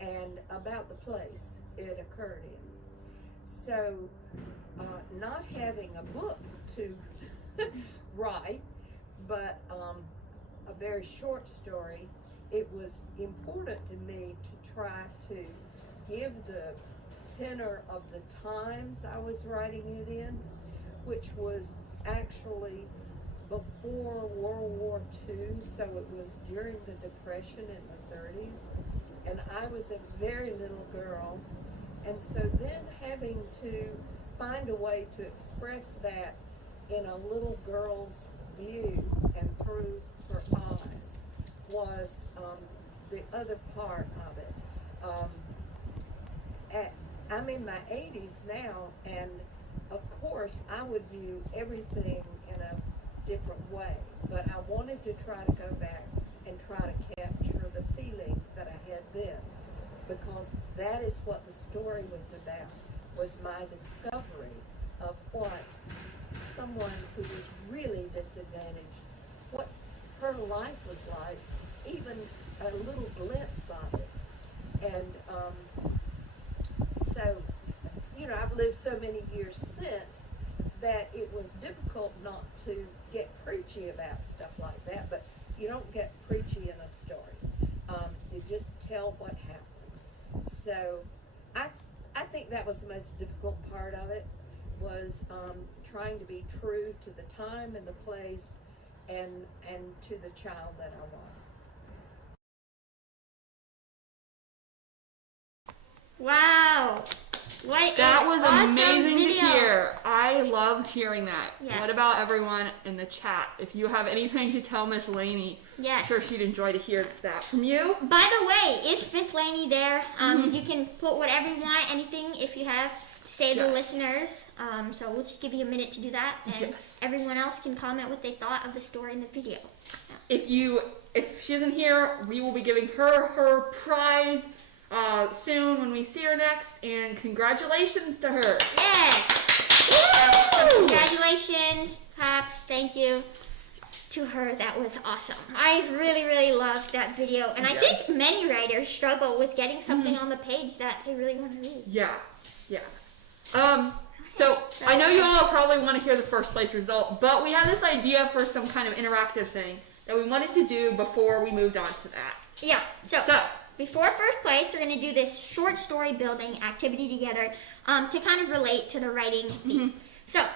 and about the place it occurred in. So not having a book to write, but a very short story, it was important to me to try to give the tenor of the times I was writing it in, which was actually before World War II, so it was during the Depression in the 30s, and I was a very little girl, and so then having to find a way to express that in a little girl's view and through her eyes was the other part of it. I'm in my 80s now, and of course I would view everything in a different way, but I wanted to try to go back and try to capture the feeling that I had then, because that is what the story was about, was my discovery of what someone who was really disadvantaged, what her life was like, even a little glimpse of it. And so, you know, I've lived so many years since that it was difficult not to get preachy about stuff like that, but you don't get preachy in a story. You just tell what happened. So I think that was the most difficult part of it, was trying to be true to the time and the place and to the child that I was. Wow. What That an was awesome amazing video. to hear. I loved hearing that. Yes. What about everyone in the chat? If you have anything to tell Miss Lany, Yes. I'm sure she'd enjoy to hear that from you. By the way, is Miss Lany there? You can put whatever you want, anything if you have to say to the Yes. listeners. So we'll just give you a minute to do that, and Yes. everyone else can comment what they thought of the story in the video. If she isn't here, we will be giving her prize soon when we see her next, and congratulations to her. Yes! Woo! Congratulations, claps, thank you to her. That was awesome. I really, really loved that video, and I Yeah. think many writers struggle with getting something on the page that they really want to read. Yeah. So I know you all probably want to hear the first place result, but we had this idea for some kind of interactive thing that we wanted to do before we moved on to that. Yeah, so So, before first place, we're going to do this short story building activity together to kind of relate to the writing theme. So,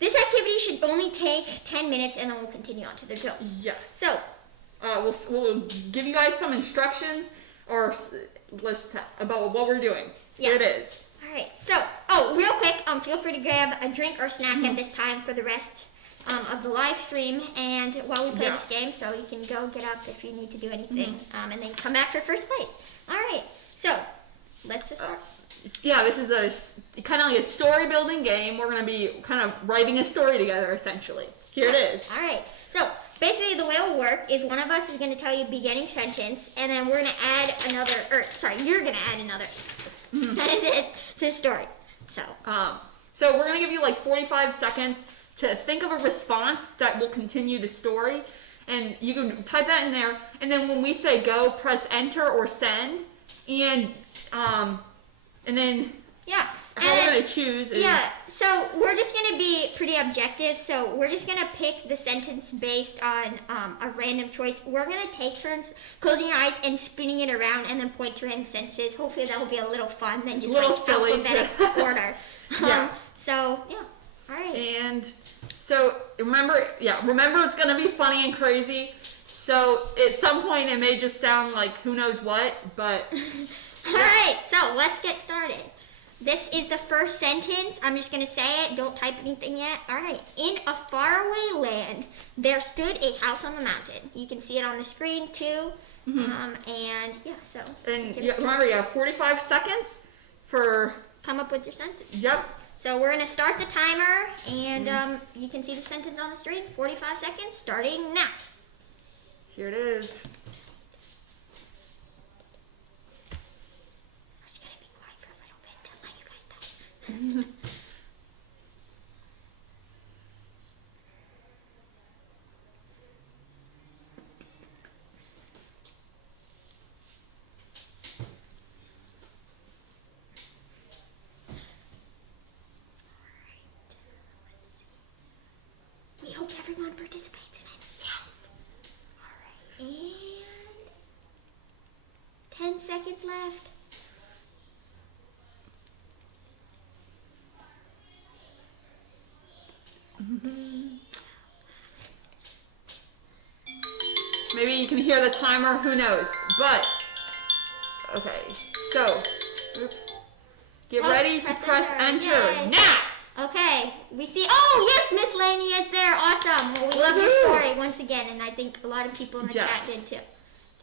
this activity should only take 10 minutes, and then we'll continue on to the jokes. yes. So, We'll give you guys some instructions or about what we're doing. Here it is. all right. So, real quick, feel free to grab a drink or snack at this time for the rest of the live stream, and while we play Yeah. this game, so you can go get up if you need to do anything, and then come back for first place. All right. So, let's just start. Yeah, this is a kind of like a story building game. We're going to be kind of writing a story together, essentially. Here it is. All right. So basically, the way it'll work is one of us is going to tell you the beginning sentence, and then we're going to add another. You're going to add another sentence to the story. So we're going to give you like 45 seconds to think of a response that will continue the story, and you can type that in there. And then when we say go, press enter or send, and then how we're going to choose is So we're just going to be pretty objective. So we're just going to pick the sentence based on a random choice. We're going to take turns closing your eyes and spinning it around and then point to random sentences. Hopefully that will be a little fun than just Little like silly alphabetic too. order. Yeah. All right. And so remember it's going to be funny and crazy. So at some point it may just sound like who knows what, but All right, so let's get started. This is the first sentence. I'm just going to say it. Don't type anything yet. All right. In a faraway land, there stood a house on the mountain. You can see it on the screen, too. Remember, you have 45 seconds for... Come up with your sentence. Yep. So we're going to start the timer, and you can see the sentence on the screen. 45 seconds, starting now. Here it is. We hope everyone participates in it. Yes. All right. And 10 seconds left. Maybe you can hear the timer, who knows. But, okay, so, get ready to press enter Yay. now! Okay, we see, yes, Miss Lany is there, awesome. Well, we love your Woohoo. story once again, and I think a lot of people in the chat did too.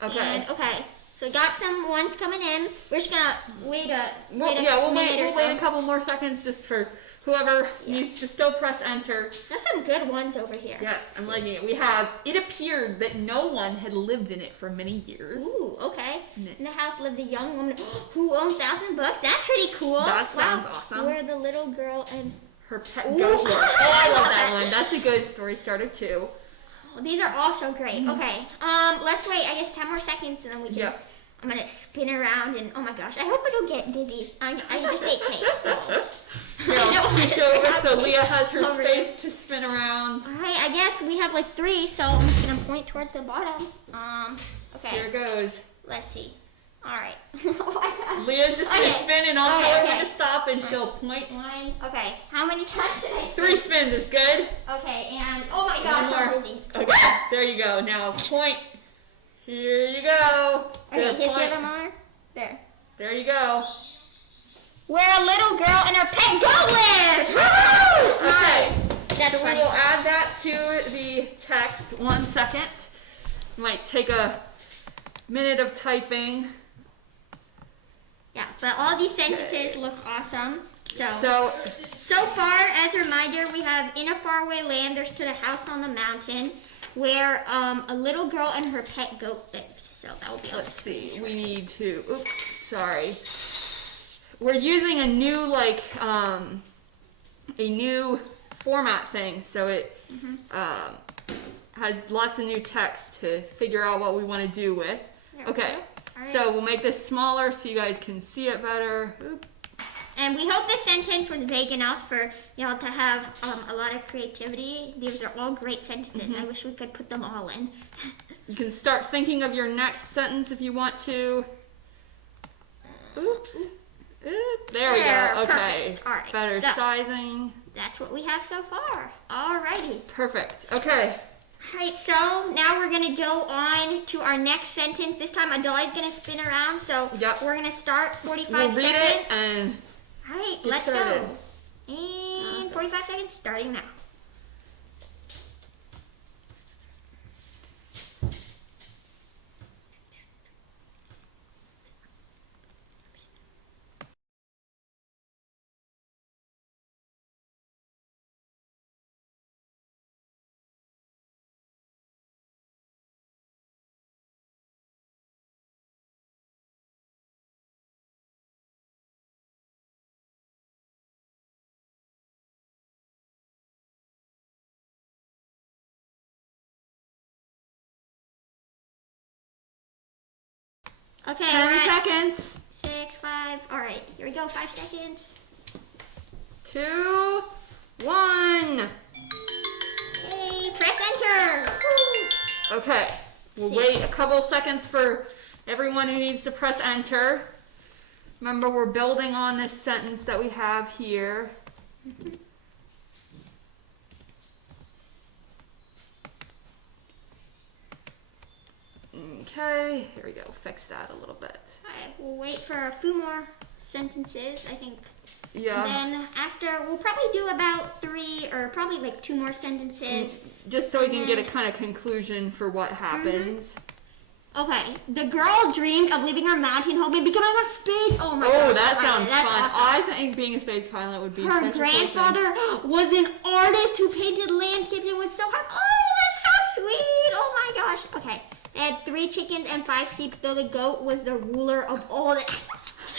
Okay. And, okay, so we got some ones coming in. We're just gonna wait a We'll wait a couple more seconds just for whoever needs to still press enter. There's some good ones over here. Yes, I'm liking it. We have, it appeared that no one had lived in it for many years. Ooh, okay. In the house lived a young woman who owned 1,000 books. That's pretty cool. That sounds awesome. Where the little girl and her pet goat was. Oh, I love that one. That's a good story starter too. Oh, these are also great. Okay, let's wait, I guess 10 more seconds and then we can, Yep. I'm gonna spin around and, oh my gosh, I hope I don't get dizzy. I just ate cake, so. Here, I'll switch over so Leeya has her space to spin around. Alright, I guess we have like 3, so I'm just gonna point towards the bottom. Okay. Here it goes. Let's see. Alright. Leeya's just gonna spin and I'll tell her when to stop and she'll point. 1, okay. How many times did I spin? 3 spins is good. Okay, and, oh my gosh, One I'm more. dizzy. Okay, there you go. Now point. Here you go. Okay, There, just give point. them more. There. There you go. Where a little girl and her pet goat lived! Woo! Nice. Okay. That's So we funny. will add that to the text. 1 second. Might take a minute of typing. Yeah, but all these sentences look awesome. So So far, as a reminder, we have in a faraway land, there's to the house on the mountain, where a little girl and her pet goat lived. So that will be. let's see. We need to. Oops, sorry. We're using a new a new format thing, so it has lots of new text to figure out what we want to do with. Okay. Alright. So we'll make this smaller so you guys can see it better. Oop. And we hope this sentence was vague enough for y'all to have a lot of creativity. These are all great sentences. I wish we could put them all in. You can start thinking of your next sentence if you want to. Oops. Oop. There we There, go. Okay. perfect. All right, Better so- sizing. That's what we have so far. Alrighty. Perfect. Okay. Alright, so now we're gonna go on to our next sentence. This time Adalia's gonna spin around, so Yep. we're gonna start 45 We'll read seconds. it and Alright, get let's started. go. And 45 seconds starting now. Okay, 10 we're at seconds. 6, 5. Alright, here we go. 5 seconds. 2, 1. Hey, press enter. Woo. Okay. We'll wait a couple seconds for everyone who needs to press enter. Remember, we're building on this sentence that we have here. Okay, here we go. Fix that a little bit. Alright, we'll wait for a few more sentences, I think. Yeah. And then after, we'll probably do about 3 or probably like 2 more sentences. Just so we can get a kind of conclusion for what happens. Okay, the girl dreamed of leaving her mountain home and becoming a space. Oh my god. Oh, that sounds that's fun. awesome. I think being a space pilot would be Her such a cool thing. grandfather was an artist who painted landscapes and was so hard. Oh, that's so sweet. Oh my gosh. Okay, they had 3 chickens and 5 sheep, though the goat was the ruler of all the.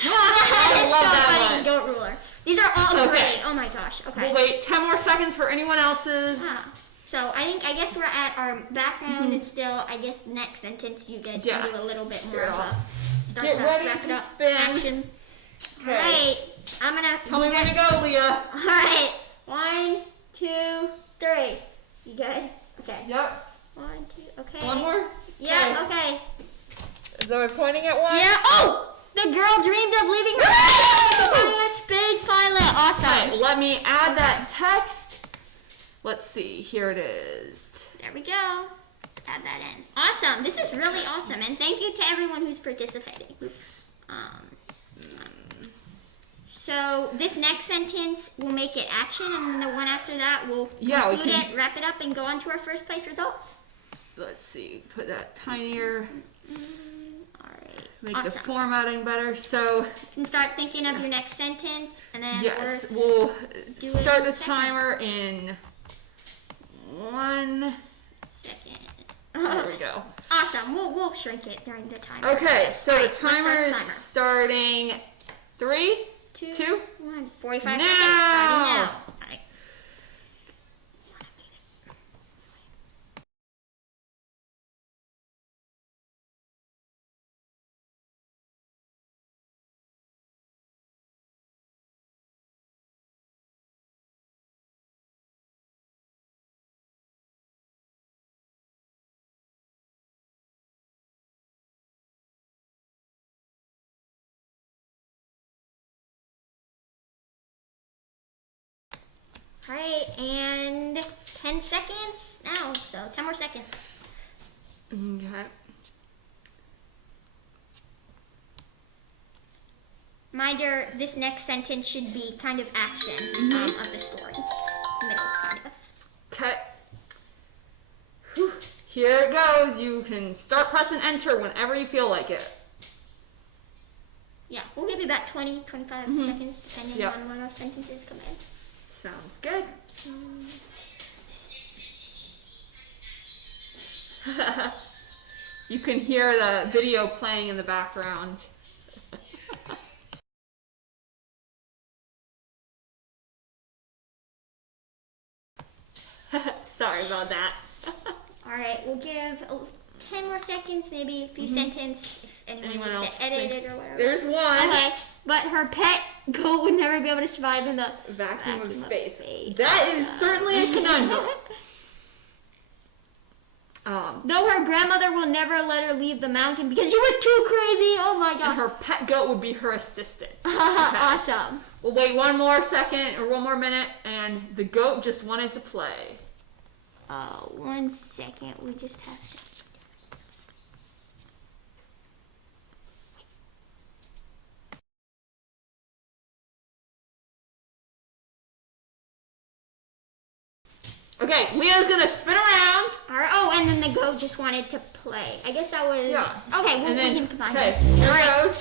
I love that one. Goat ruler. These are all Okay. great. Oh my gosh. Okay. We'll wait 10 more seconds for anyone else's. Yeah. So I guess we're at our background and still, I guess next sentence you guys can do a little bit more of a start Get to ready wrap it to up spin. action. Okay. Alright, I'm gonna Tell me when to go, Leeya. Alright, 1, 2, 3. You good? Okay. Yep. 1, 2, okay. One more? Yeah, okay. So we're pointing at one? Yeah, oh! The girl dreamed of leaving her space and becoming a space pilot. Awesome. Okay, let me add that text. Let's see, here it is. There we go. Add that in. Awesome. This is really awesome. And thank you to everyone who's participating. So this next sentence will make it action, and then the one after that will conclude it, wrap it up, and go on to our first place results. Let's see, put that tinier, Alright. make Awesome. the formatting better. So, You can start thinking of your next sentence, and then yes, we're we'll do it start in the a second. timer in 1 second. There we go. Awesome. We'll shrink it during the timer. Okay, so Alright, the timer is let's start starting 3, 2, 2, 1. 45 now. seconds. Starting now. Alright. Alright, and 10 seconds now, so 10 more seconds. Okay. Reminder, this next sentence should be kind of action of the story. Middle, kind of. Okay. Whew. Here it goes. You can start pressing enter whenever you feel like it. Yeah, we'll give you about 20, 25 seconds, depending Yep. on when our sentences come in. Sounds good. You can hear the video playing in the background. Sorry about that. Alright, we'll give 10 more seconds, maybe a few sentences, if anyone else wants to edit thinks it or whatever. There's one. Okay, but her pet goat would never be able to survive in the Vacuum of space. space. That is certainly a conundrum. Though her grandmother will never let her leave the mountain because she was too crazy. Oh my And god. her pet goat would be her assistant. Awesome. We'll wait one more second or one more minute, and the goat just wanted to play. 1 second. We just have to. Okay, Leeya's gonna spin around. Alright, oh, and then the goat just wanted to play. I guess that was. Yeah. Okay, And then, we can combine okay, them. here Alright. goes.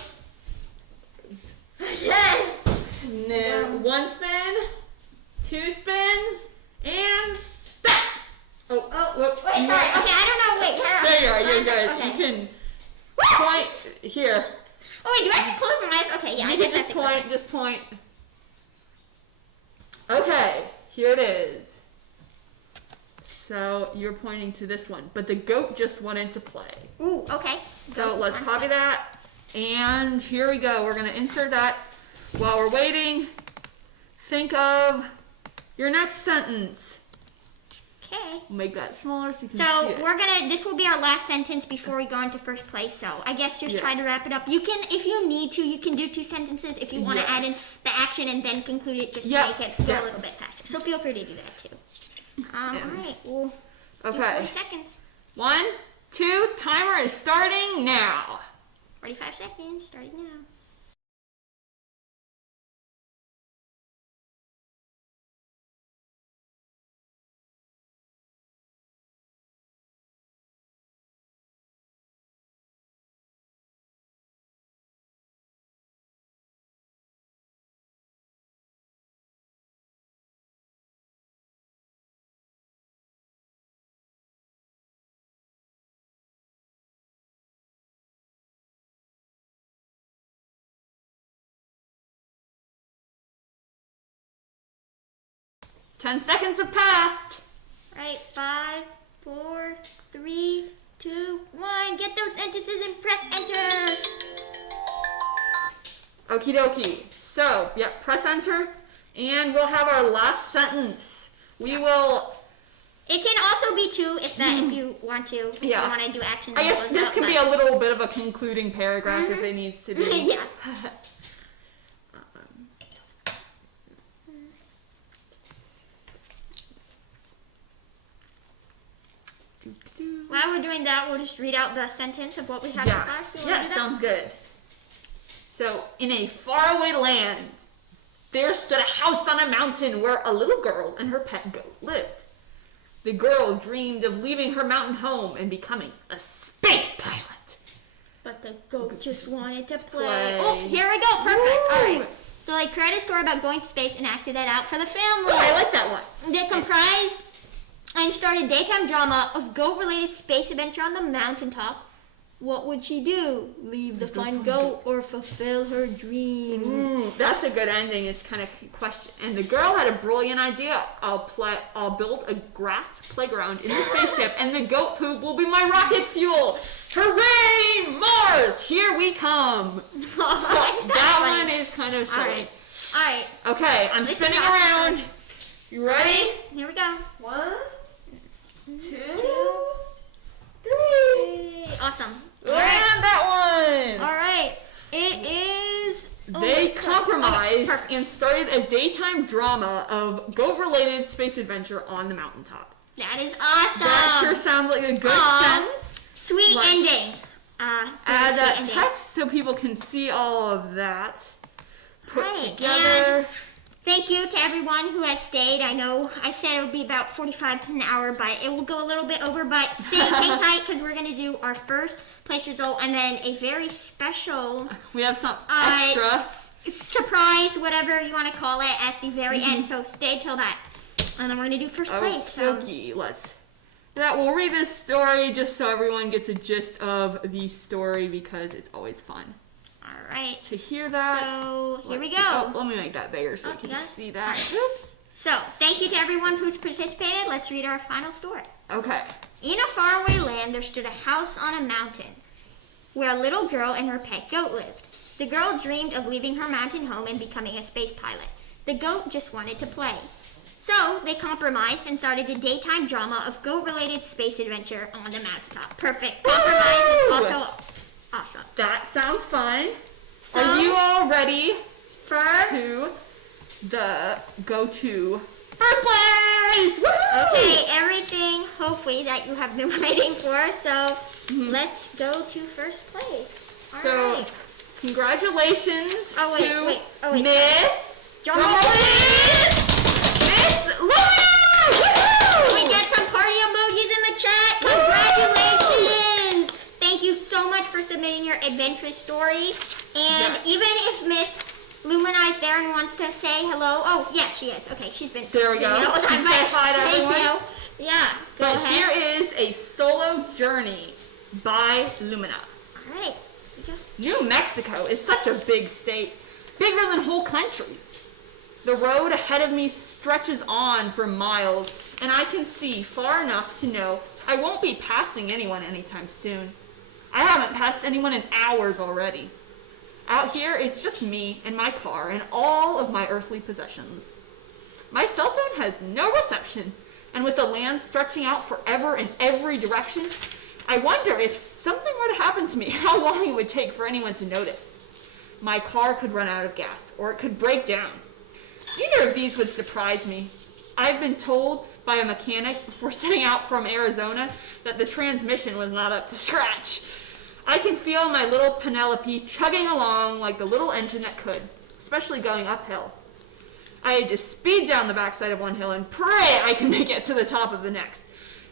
Now, one spin, two spins, and stop. Oh, whoops. Wait, sorry. Okay, I don't know. Wait, where? There you are. You're good. Okay. You can point here. Oh wait, do I have to close my eyes? Okay, yeah, I You guess can I have just to close. point. Just point. Okay, here it is. So you're pointing to this one, but the goat just wanted to play. Ooh, okay. So Goat let's wants copy to- that, and here we go. We're gonna insert that. While we're waiting, think of your next sentence. Okay. Make that smaller so you can see So it. this will be our last sentence before we go into first place. So I guess just Yeah. try to wrap it up. You can, if you need to, you can do 2 sentences. If you want to Yes. add in the action and then conclude it, just Yep. make it go Yeah. a little bit faster. So feel free to do that too. All right. Well, Okay. 40 seconds. 1, 2, timer is starting now. 45 seconds. Starting now. Ten seconds have passed. Right. 5, 4, 3, 2, 1. Get those sentences and press enter. Okie dokie. So, yep, press enter, and we'll have our last sentence. We will. It can also be 2 if you want to. If Yeah. you want to do action. I guess this can be a little bit of a concluding paragraph if it needs to be. Yeah. While we're doing that, we'll just read out the sentence of what we have so Yeah, far. You wanna yeah, do that? sounds good. So, in a faraway land, there stood a house on a mountain where a little girl and her pet goat lived. The girl dreamed of leaving her mountain home and becoming a space pilot. But the goat just wanted to play. Play. Oh, here we go. Perfect. Woo! All right. So, like, create a story about going to space and acted that out for the family. Oh, I like that one. They comprised and started daytime drama of goat-related space adventure on the mountaintop. What would she do? Leave the fun goat or fulfill her dream? Ooh, that's a good ending. It's kind of a question. And the girl had a brilliant idea. I'll build a grass playground in the spaceship, and the goat poop will be my rocket fuel. Hooray, Mars! Here we come. That one is kind of silly. All right. Okay, I'm Listen spinning up. around. You ready? Here we go. 1, 2, 3. Awesome. And that one. All right. It is. They compromised perfect. shenanigans started a daytime drama of goat-related space adventure on the mountaintop. That is awesome. That sure sounds like a good sentence. Sweet Let's ending. Add that text so people can see all of that. Put Right, together. and thank you to everyone who has stayed. I know I said it would be about 45 an hour, but it will go a little bit over. But hang tight because we're going to do our first place result and then a very special We have some extra. surprise, whatever you want to call it, at the very end. So stay till that. And then we're going to do first place. So. Okay, we'll read this story just so everyone gets a gist of the story because it's always fun All right. to hear that. So here we Let's go. see. Oh, let me make that bigger so you Okay, can guys. see that. Oops. So thank you to everyone who's participated. Let's read our final story. Okay. In a faraway land, there stood a house on a mountain where a little girl and her pet goat lived. The girl dreamed of leaving her mountain home and becoming a space pilot. The goat just wanted to play. So they compromised and started a daytime drama of goat-related space adventure on the mountaintop. Perfect. Compromise is also awesome. That sounds fun. So- Are you all ready For to go to first place? Woo! okay, everything hopefully that you have been waiting for. So let's go to first place. All So, right. congratulations to wait. Miss. Drum roll, please. Miss Lumina! Woohoo! We get some party emojis in the chat. Congratulations! Thank you so much for submitting your adventurous story. And Yes. even if Miss Lumina is there and wants to say hello, oh yes, she is. Okay, she's been. There we go. all the time. Say hi to Thank everyone. you. Yeah. Go But ahead. here is a solo journey by Lumina. All right. Here we go. New Mexico is such a big state, bigger than whole countries. The road ahead of me stretches on for miles, and I can see far enough to know I won't be passing anyone anytime soon. I haven't passed anyone in hours already. Out here, it's just me and my car and all of my earthly possessions. My cell phone has no reception, and with the land stretching out forever in every direction, I wonder if something were to happen to me, how long it would take for anyone to notice. My car could run out of gas, or it could break down. Neither of these would surprise me. I've been told by a mechanic before setting out from Arizona that the transmission was not up to scratch. I can feel my little Penelope chugging along like the little engine that could, especially going uphill. I had to speed down the backside of one hill and pray I can make it to the top of the next.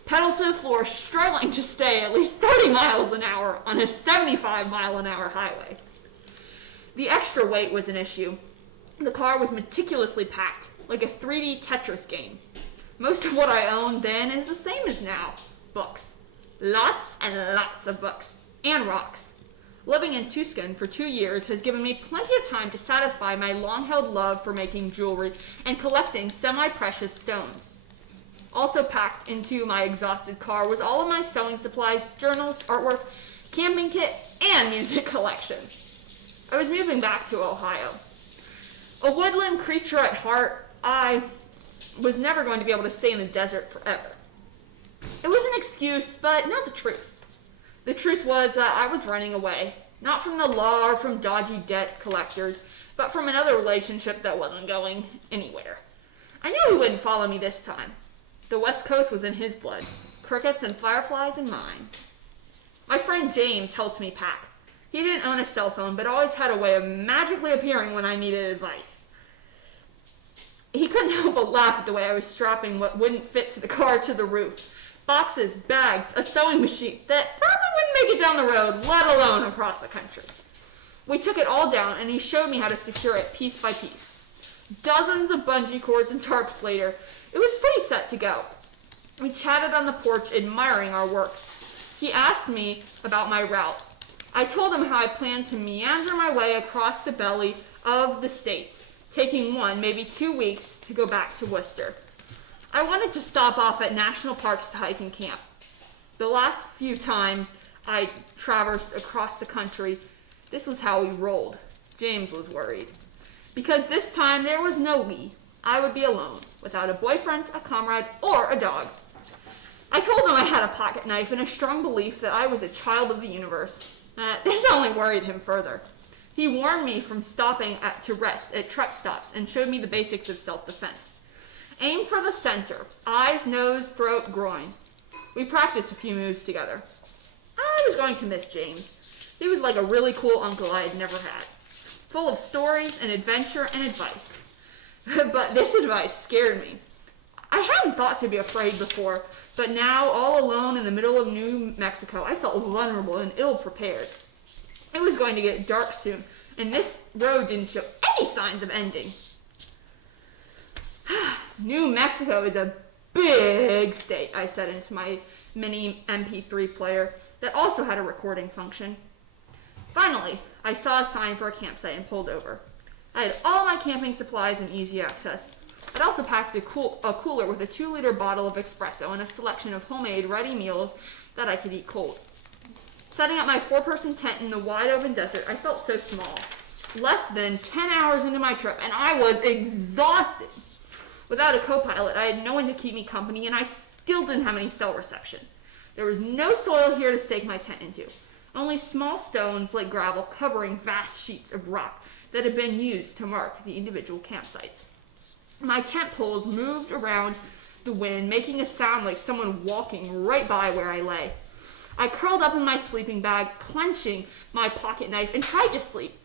Pedal to the floor, struggling to stay at least 30 miles an hour on a 75-mile-an-hour highway. The extra weight was an issue. The car was meticulously packed, like a 3D Tetris game. Most of what I owned then is the same as now. Books. Lots and lots of books. And rocks. Living in Tucson for 2 years has given me plenty of time to satisfy my long-held love for making jewelry and collecting semi-precious stones. Also packed into my exhausted car was all of my sewing supplies, journals, artwork, camping kit, and music collection. I was moving back to Ohio. A woodland creature at heart, I was never going to be able to stay in the desert forever. It was an excuse, but not the truth. The truth was that I was running away, not from the law or from dodgy debt collectors, but from another relationship that wasn't going anywhere. I knew he wouldn't follow me this time. The West Coast was in his blood, crickets and fireflies in mine. My friend James helped me pack. He didn't own a cell phone, but always had a way of magically appearing when I needed advice. He couldn't help but laugh at the way I was strapping what wouldn't fit to the car to the roof. Boxes, bags, a sewing machine that probably wouldn't make it down the road, let alone across the country. We took it all down, and he showed me how to secure it piece by piece. Dozens of bungee cords and tarps later, it was pretty set to go. We chatted on the porch, admiring our work. He asked me about my route. I told him how I planned to meander my way across the belly of the states, taking 1, maybe 2 weeks to go back to Worcester. I wanted to stop off at national parks to hike and camp. The last few times I traversed across the country, this was how we rolled. James was worried. Because this time there was no we. I would be alone, without a boyfriend, a comrade, or a dog. I told him I had a pocket knife and a strong belief that I was a child of the universe. This only worried him further. He warned me from stopping to rest at truck stops and showed me the basics of self-defense. Aim for the center, eyes, nose, throat, groin. We practiced a few moves together. I was going to miss James. He was like a really cool uncle I had never had, full of stories and adventure and advice. But this advice scared me. I hadn't thought to be afraid before, but now, all alone in the middle of New Mexico, I felt vulnerable and ill-prepared. It was going to get dark soon, and this road didn't show any signs of ending. New Mexico is a big state, I said into my mini MP3 player that also had a recording function. Finally, I saw a sign for a campsite and pulled over. I had all my camping supplies and easy access. I'd also packed a cooler with a 2-liter bottle of espresso and a selection of homemade ready meals that I could eat cold. Setting up my 4-person tent in the wide open desert, I felt so small. Less than 10 hours into my trip, and I was exhausted. Without a co-pilot, I had no one to keep me company, and I still didn't have any cell reception. There was no soil here to stake my tent into, only small stones like gravel covering vast sheets of rock that had been used to mark the individual campsites. My tent poles moved around the wind, making a sound like someone walking right by where I lay. I curled up in my sleeping bag, clenching my pocket knife, and tried to sleep.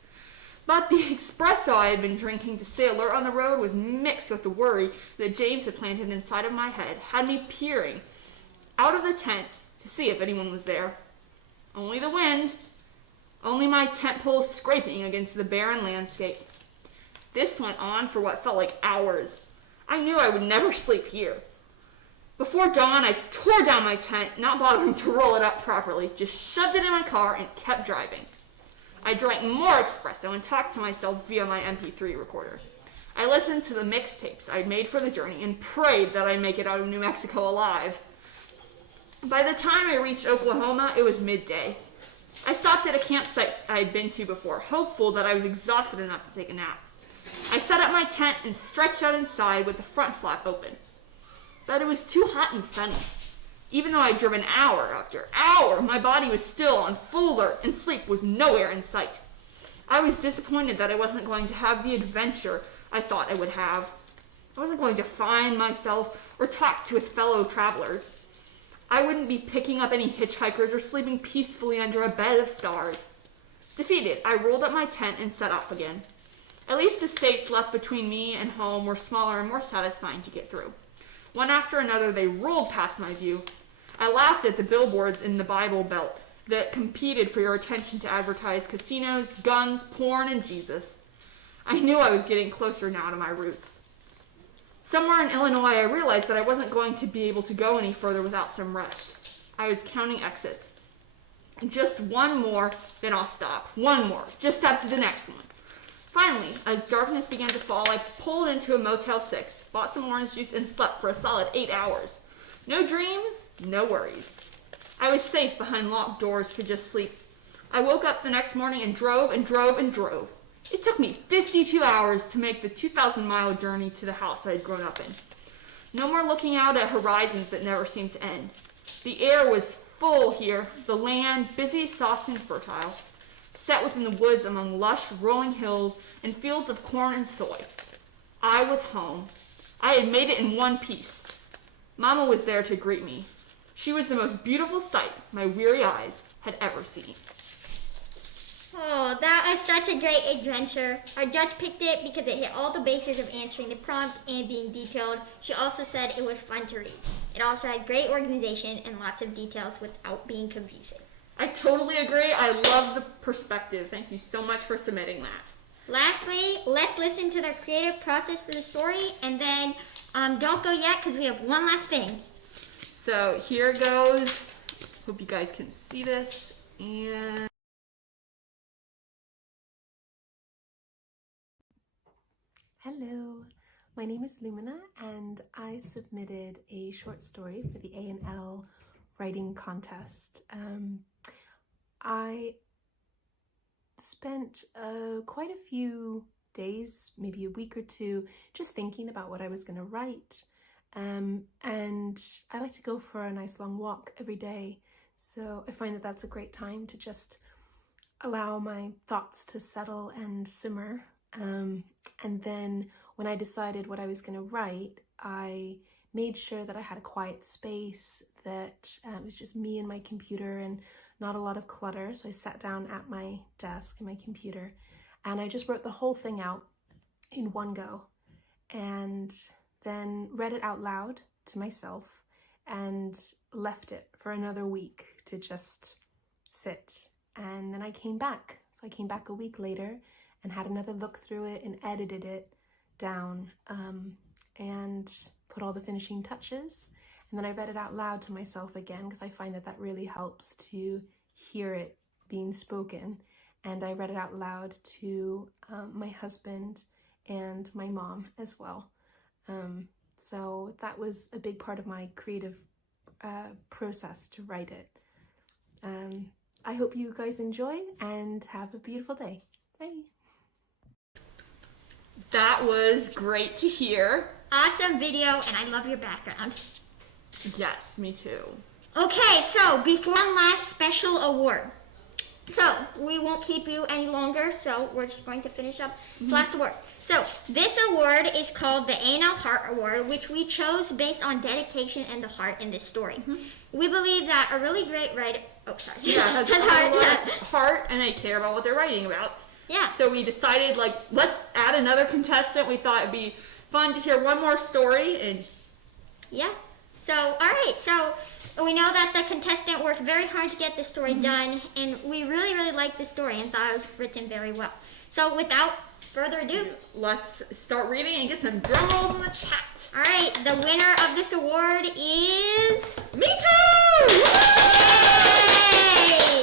But the espresso I had been drinking to stay alert on the road was mixed with the worry that James had planted inside of my head, had me peering out of the tent to see if anyone was there. Only the wind, only my tent poles scraping against the barren landscape. This went on for what felt like hours. I knew I would never sleep here. Before dawn, I tore down my tent, not bothering to roll it up properly, just shoved it in my car and kept driving. I drank more espresso and talked to myself via my MP3 recorder. I listened to the mixtapes I'd made for the journey and prayed that I'd make it out of New Mexico alive. By the time I reached Oklahoma, it was midday. I stopped at a campsite I had been to before, hopeful that I was exhausted enough to take a nap. I set up my tent and stretched out inside with the front flap open. But it was too hot and sunny. Even though I'd driven hour after hour, my body was still on full alert and sleep was nowhere in sight. I was disappointed that I wasn't going to have the adventure I thought I would have. I wasn't going to find myself or talk to fellow travelers. I wouldn't be picking up any hitchhikers or sleeping peacefully under a bed of stars. Defeated, I rolled up my tent and set off again. At least the states left between me and home were smaller and more satisfying to get through. One after another, they rolled past my view. I laughed at the billboards in the Bible Belt that competed for your attention to advertise casinos, guns, porn, and Jesus. I knew I was getting closer now to my roots. Somewhere in Illinois, I realized that I wasn't going to be able to go any further without some rest. I was counting exits. Just one more, then I'll stop. One more, just after the next one. Finally, as darkness began to fall, I pulled into a Motel 6, bought some orange juice, and slept for a solid 8 hours. No dreams, no worries. I was safe behind locked doors to just sleep. I woke up the next morning and drove and drove and drove. It took me 52 hours to make the 2,000-mile journey to the house I had grown up in. No more looking out at horizons that never seemed to end. The air was full here, the land busy, soft, and fertile, set within the woods among lush, rolling hills and fields of corn and soy. I was home. I had made it in one piece. Mama was there to greet me. She was the most beautiful sight my weary eyes had ever seen. Oh, that was such a great adventure. Our judge picked it because it hit all the bases of answering the prompt and being detailed. She also said it was fun to read. It also had great organization and lots of details without being confusing. I totally agree. I love the perspective. Thank you so much for submitting that. Lastly, let's listen to the creative process for the story, and then don't go yet because we have one last thing. So here goes. Hope you guys can see this. And hello, my name is Lumina, and I submitted a short story for the A&L writing contest. I spent quite a few days, maybe a week or two, just thinking about what I was going to write. And I like to go for a nice long walk every day, so I find that that's a great time to just allow my thoughts to settle and simmer. And then when I decided what I was going to write, I made sure that I had a quiet space, that it was just me and my computer and not a lot of clutter. So I sat down at my desk and my computer and I just wrote the whole thing out in one go and then read it out loud to myself and left it for another week to just sit. And then I came back. So I came back a week later and had another look through it and edited it down and put all the finishing touches. And then I read it out loud to myself again because I find that that really helps to hear it being spoken. And I read it out loud to my husband and my mom as well. So that was a big part of my creative process to write it. I hope you guys enjoy and have a beautiful day. Bye. That was great to hear. Awesome video, and I love your background. Yes, me too. Okay, so before one last special award. So we won't keep you any longer, so we're just going to finish up the last award. So this award is called the A&L Heart Award, which we chose based on dedication and the heart in this story. We believe that a really great writer, Yeah, has heart, and they care about what they're writing about. Yeah. So we decided, like, let's add another contestant. We thought it'd be fun to hear one more story. And yeah. So, all right. So we know that the contestant worked very hard to get this story done, and we really, really liked the story and thought it was written very well. So without further ado, let's start reading and get some drum rolls in the chat. all right, the winner of this award is Mithu! Yay!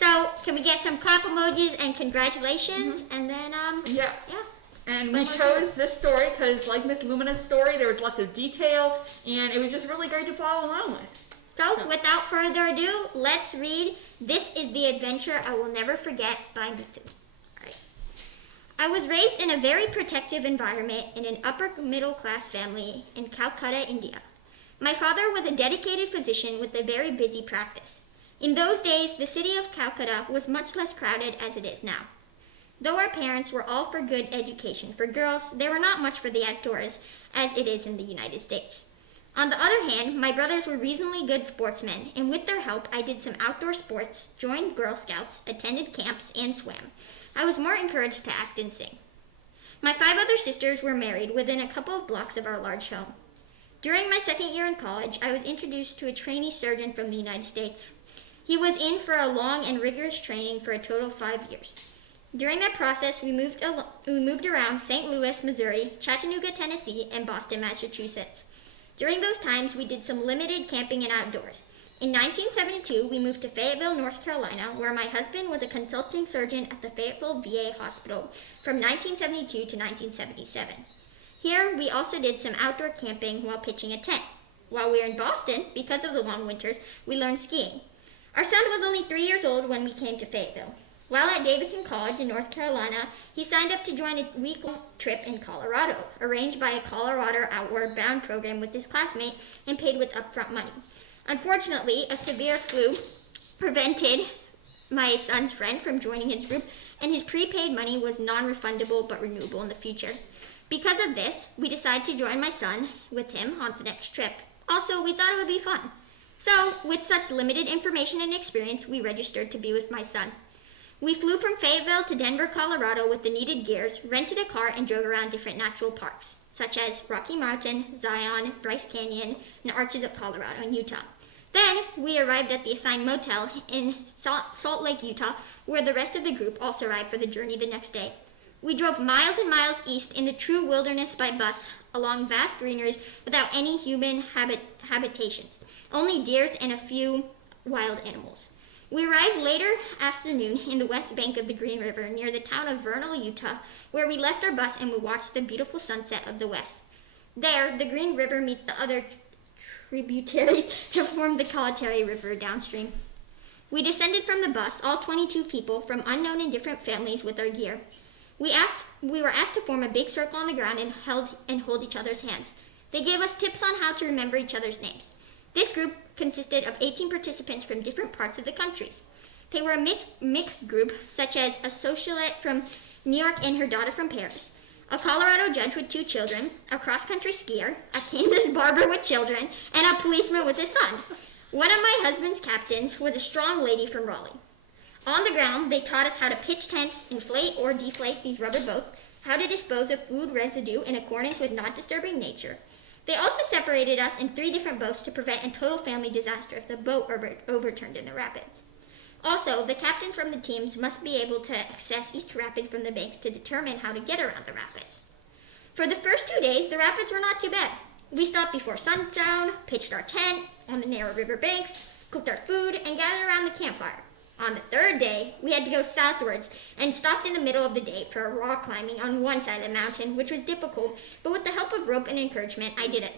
So can we get some clap emojis and congratulations, and then Yeah. yeah. And we chose this story because, like Miss Lumina's story, there was lots of detail, and it was just really great to follow along with. So without further ado, let's read This is the Adventure I Will Never Forget by Mithu. Alright. I was raised in a very protective environment in an upper middle class family in Calcutta, India. My father was a dedicated physician with a very busy practice. In those days, the city of Calcutta was much less crowded as it is now. Though our parents were all for good education for girls, they were not much for the outdoors, as it is in the United States. On the other hand, my brothers were reasonably good sportsmen, and with their help, I did some outdoor sports, joined Girl Scouts, attended camps, and swam. I was more encouraged to act and sing. My 5 other sisters were married within a couple of blocks of our large home. During my second year in college, I was introduced to a trainee surgeon from the United States. He was in for a long and rigorous training for a total of 5 years. During that process, we moved around St. Louis, Missouri, Chattanooga, Tennessee, and Boston, Massachusetts. During those times, we did some limited camping and outdoors. In 1972, we moved to Fayetteville, North Carolina, where my husband was a consulting surgeon at the Fayetteville VA hospital from 1972 to 1977. Here, we also did some outdoor camping while pitching a tent. While we were in Boston, because of the long winters, we learned skiing. Our son was only 3 years old when we came to Fayetteville. While at Davidson College in North Carolina, he signed up to join a week-long trip in Colorado, arranged by a Colorado Outward Bound program with his classmate and paid with upfront money. Unfortunately, a severe flu prevented my son's friend from joining his group, and his prepaid money was non-refundable but renewable in the future. Because of this, we decided to join my son with him on the next trip. Also, we thought it would be fun. So, with such limited information and experience, we registered to be with my son. We flew from Fayetteville to Denver, Colorado with the needed gears, rented a car, and drove around different natural parks, such as Rocky Mountain, Zion, Bryce Canyon, and Arches of Colorado and Utah. Then, we arrived at the assigned motel in Salt Lake, Utah, where the rest of the group also arrived for the journey the next day. We drove miles and miles east in the true wilderness by bus, along vast greeneries without any human habitations, only deers and a few wild animals. We arrived later afternoon in the west bank of the Green River near the town of Vernal, Utah, where we left our bus and we watched the beautiful sunset of the west. There, the Green River meets the other tributaries to form the Colletary River downstream. We descended from the bus, all 22 people from unknown and different families with our gear. We were asked to form a big circle on the ground and hold each other's hands. They gave us tips on how to remember each other's names. This group consisted of 18 participants from different parts of the countries. They were a mixed group, such as a socialite from New York and her daughter from Paris, a Colorado judge with 2 children, a cross-country skier, a Kansas barber with children, and a policeman with his son. One of my husband's captains was a strong lady from Raleigh. On the ground, they taught us how to pitch tents, inflate or deflate these rubber boats, how to dispose of food residue in accordance with not disturbing nature. They also separated us in 3 different boats to prevent a total family disaster if the boat overturned in the rapids. Also, the captains from the teams must be able to access each rapid from the banks to determine how to get around the rapids. For the first 2 days, the rapids were not too bad. We stopped before sundown, pitched our tent on the narrow river banks, cooked our food, and gathered around the campfire. On the 3rd day, we had to go southwards and stopped in the middle of the day for a rock climbing on one side of the mountain, which was difficult, but with the help of rope and encouragement, I did it.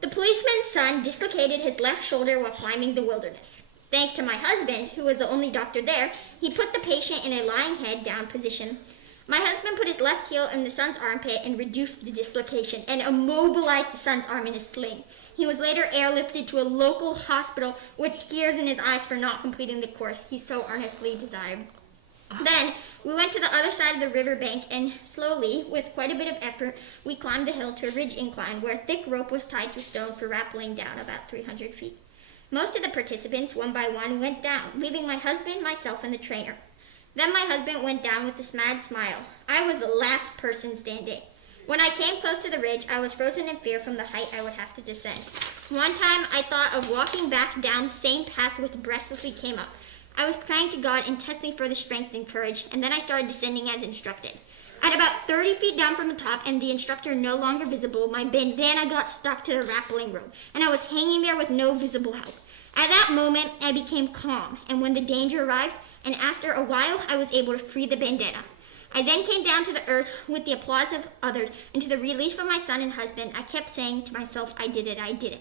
The policeman's son dislocated his left shoulder while climbing the wilderness. Thanks to my husband, who was the only doctor there, he put the patient in a lying head down position. My husband put his left heel in the son's armpit and reduced the dislocation and immobilized the son's arm in a sling. He was later airlifted to a local hospital with tears in his eyes for not completing the course he so earnestly desired. Then, we went to the other side of the riverbank and slowly, with quite a bit of effort, we climbed the hill to a ridge incline where a thick rope was tied to stone for rappelling down about 300 feet. Most of the participants, one by one, went down, leaving my husband, myself, and the trainer. Then my husband went down with a smad smile. I was the last person standing. When I came close to the ridge, I was frozen in fear from the height I would have to descend. One time, I thought of walking back down the same path with breathlessly came up. I was praying to God intensely for the strength and courage, and then I started descending as instructed. At about 30 feet down from the top and the instructor no longer visible, my bandana got stuck to the rappelling rope, and I was hanging there with no visible help. At that moment, I became calm, and when the danger arrived, and after a while, I was able to free the bandana. I then came down to the earth with the applause of others, and to the relief of my son and husband, I kept saying to myself, I did it, I did it.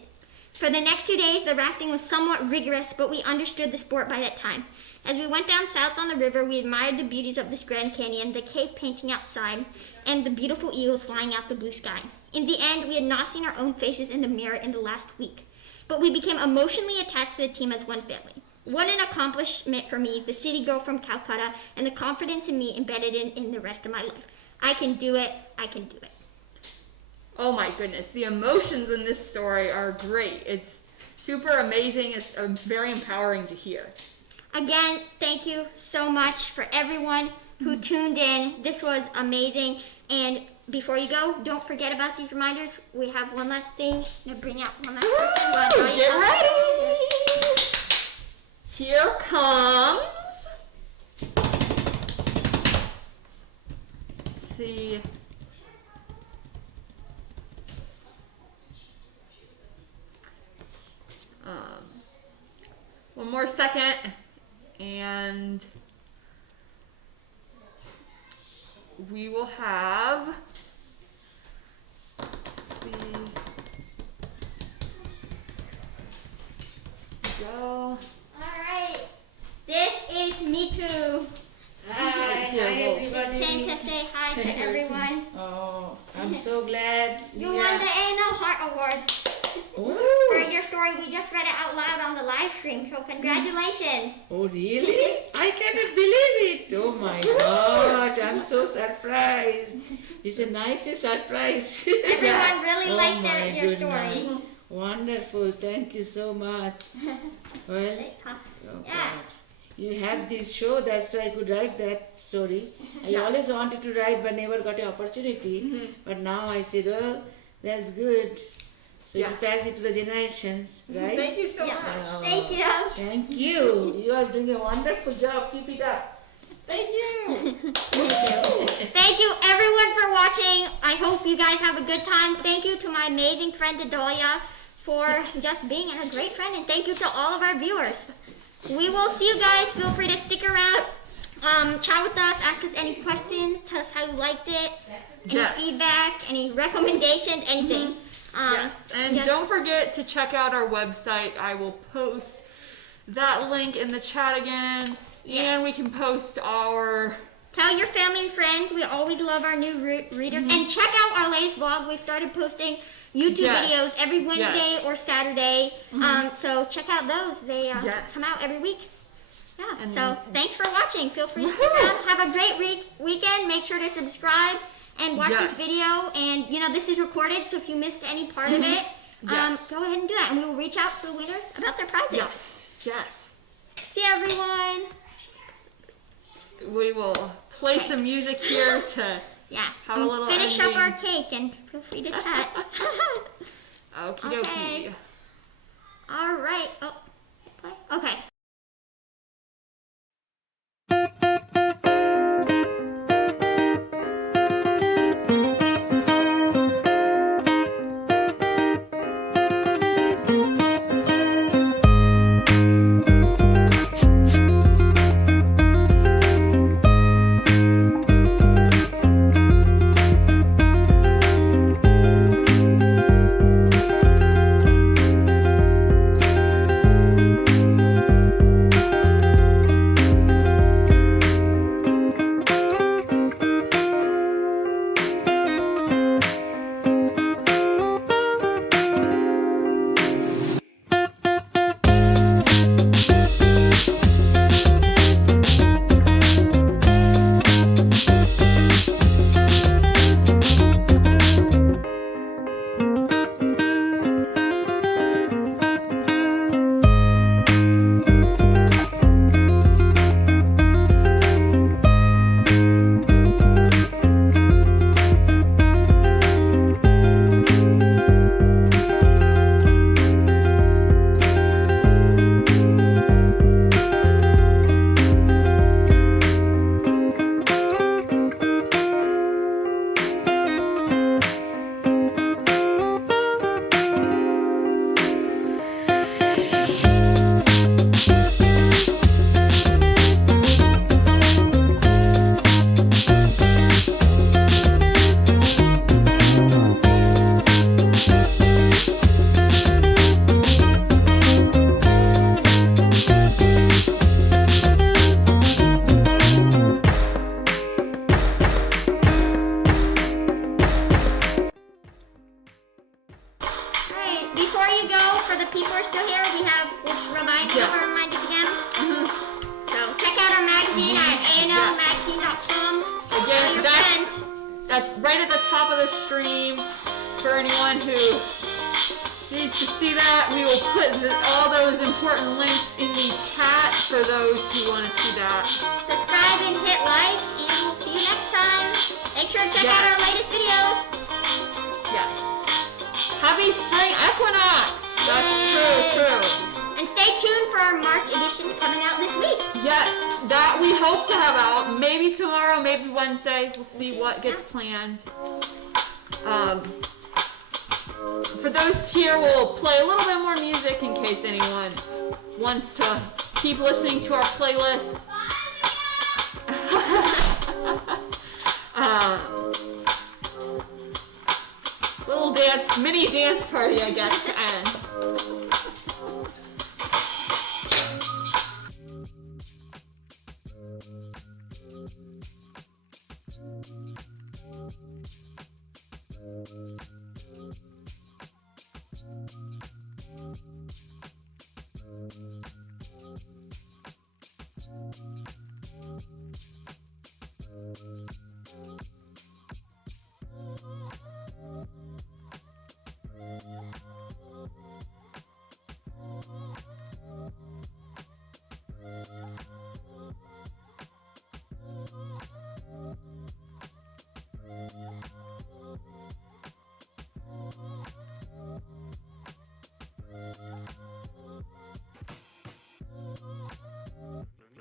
For the next 2 days, the rafting was somewhat rigorous, but we understood the sport by that time. As we went down south on the river, we admired the beauties of this Grand Canyon, the cave painting outside, and the beautiful eagles flying out the blue sky. In the end, we had not seen our own faces in the mirror in the last week, but we became emotionally attached to the team as one family. What an accomplishment for me, the city girl from Calcutta, and the confidence in me embedded in the rest of my life. I can do it, I can do it. Oh my goodness, the emotions in this story are great. It's super amazing. It's very empowering to hear. Again, thank you so much for everyone who tuned in. This was amazing. And before you go, don't forget about these reminders. We have one last thing. I'm going to bring out one last person. Woo! Get ready! Here comes... Let's see... One more second, and we will have, let's see, go. All right, this is Mithu. Hi everybody. Came to say hi to everyone. Oh, I'm so glad. You won the A&L Heart Award. Oh. For your story, we just read it out loud on the live stream, so congratulations. Oh, really? I cannot believe it. Oh my gosh, I'm so surprised. It's a nice surprise. Everyone really liked my your goodness. story. Wonderful. Thank you so much. Well, oh Yeah. God. You had this show, that's why I could write that story. I always wanted to write but never got an opportunity. But now I said, oh, that's good. So you pass it to the generations, right? Thank you so Yeah. much. Oh, Thank you. Thank you. You are doing a wonderful job. Keep it up. Thank you. Thank you everyone for watching. I hope you guys have a good time. Thank you to my amazing friend Adalia for just being a great friend, and thank you to all of our viewers. We will see you guys. Feel free to stick around, chat with us, ask us any questions, tell us how you liked it, any feedback, any recommendations, anything. Yes, and don't forget to check out our website. I will post that link in the chat again, and we can post our... Tell your family and friends. We always love our new readers. And check out our latest vlog. We've started posting YouTube videos every Wednesday or Saturday. So check out those. They come out every week. Yeah, And- so thanks for watching. Feel free to stick around. Have a great weekend. Make sure to subscribe and watch Yes. this video. And, you know, this is recorded, so if you missed any part of it, Yes. go ahead and do that. And we will reach out to the winners about their prizes. Yes. Yes. See everyone. We will play some music here to Yeah. have a little finish up ending. our cake and feel free to chat. Okie dokie. Okay. All right. Oh, play. Okay. right at the top of the stream. For anyone who needs to see that, we will put all those important links in the chat for those who want to see that. Subscribe and hit like, and we'll see you next time. Make sure to check out our latest videos. Yes. Happy spring equinox! That's true. And stay tuned for our March edition coming out this week. Yes, that we hope to have out. Maybe tomorrow, maybe Wednesday. We'll see what gets planned. For those here, we'll play a little bit more music in case anyone wants to keep listening to our playlist. Little dance, mini dance party, I guess, to end.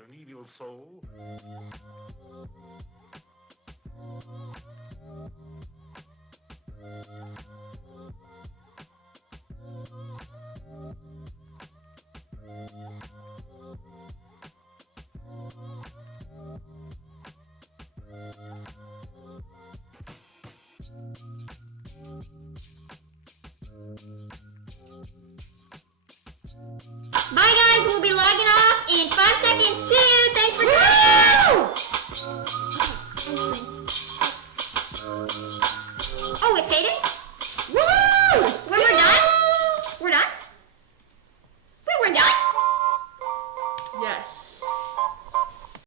An evil soul. Bye guys, we'll be logging off in 5 seconds. See you. Thanks for joining. Oh, it faded?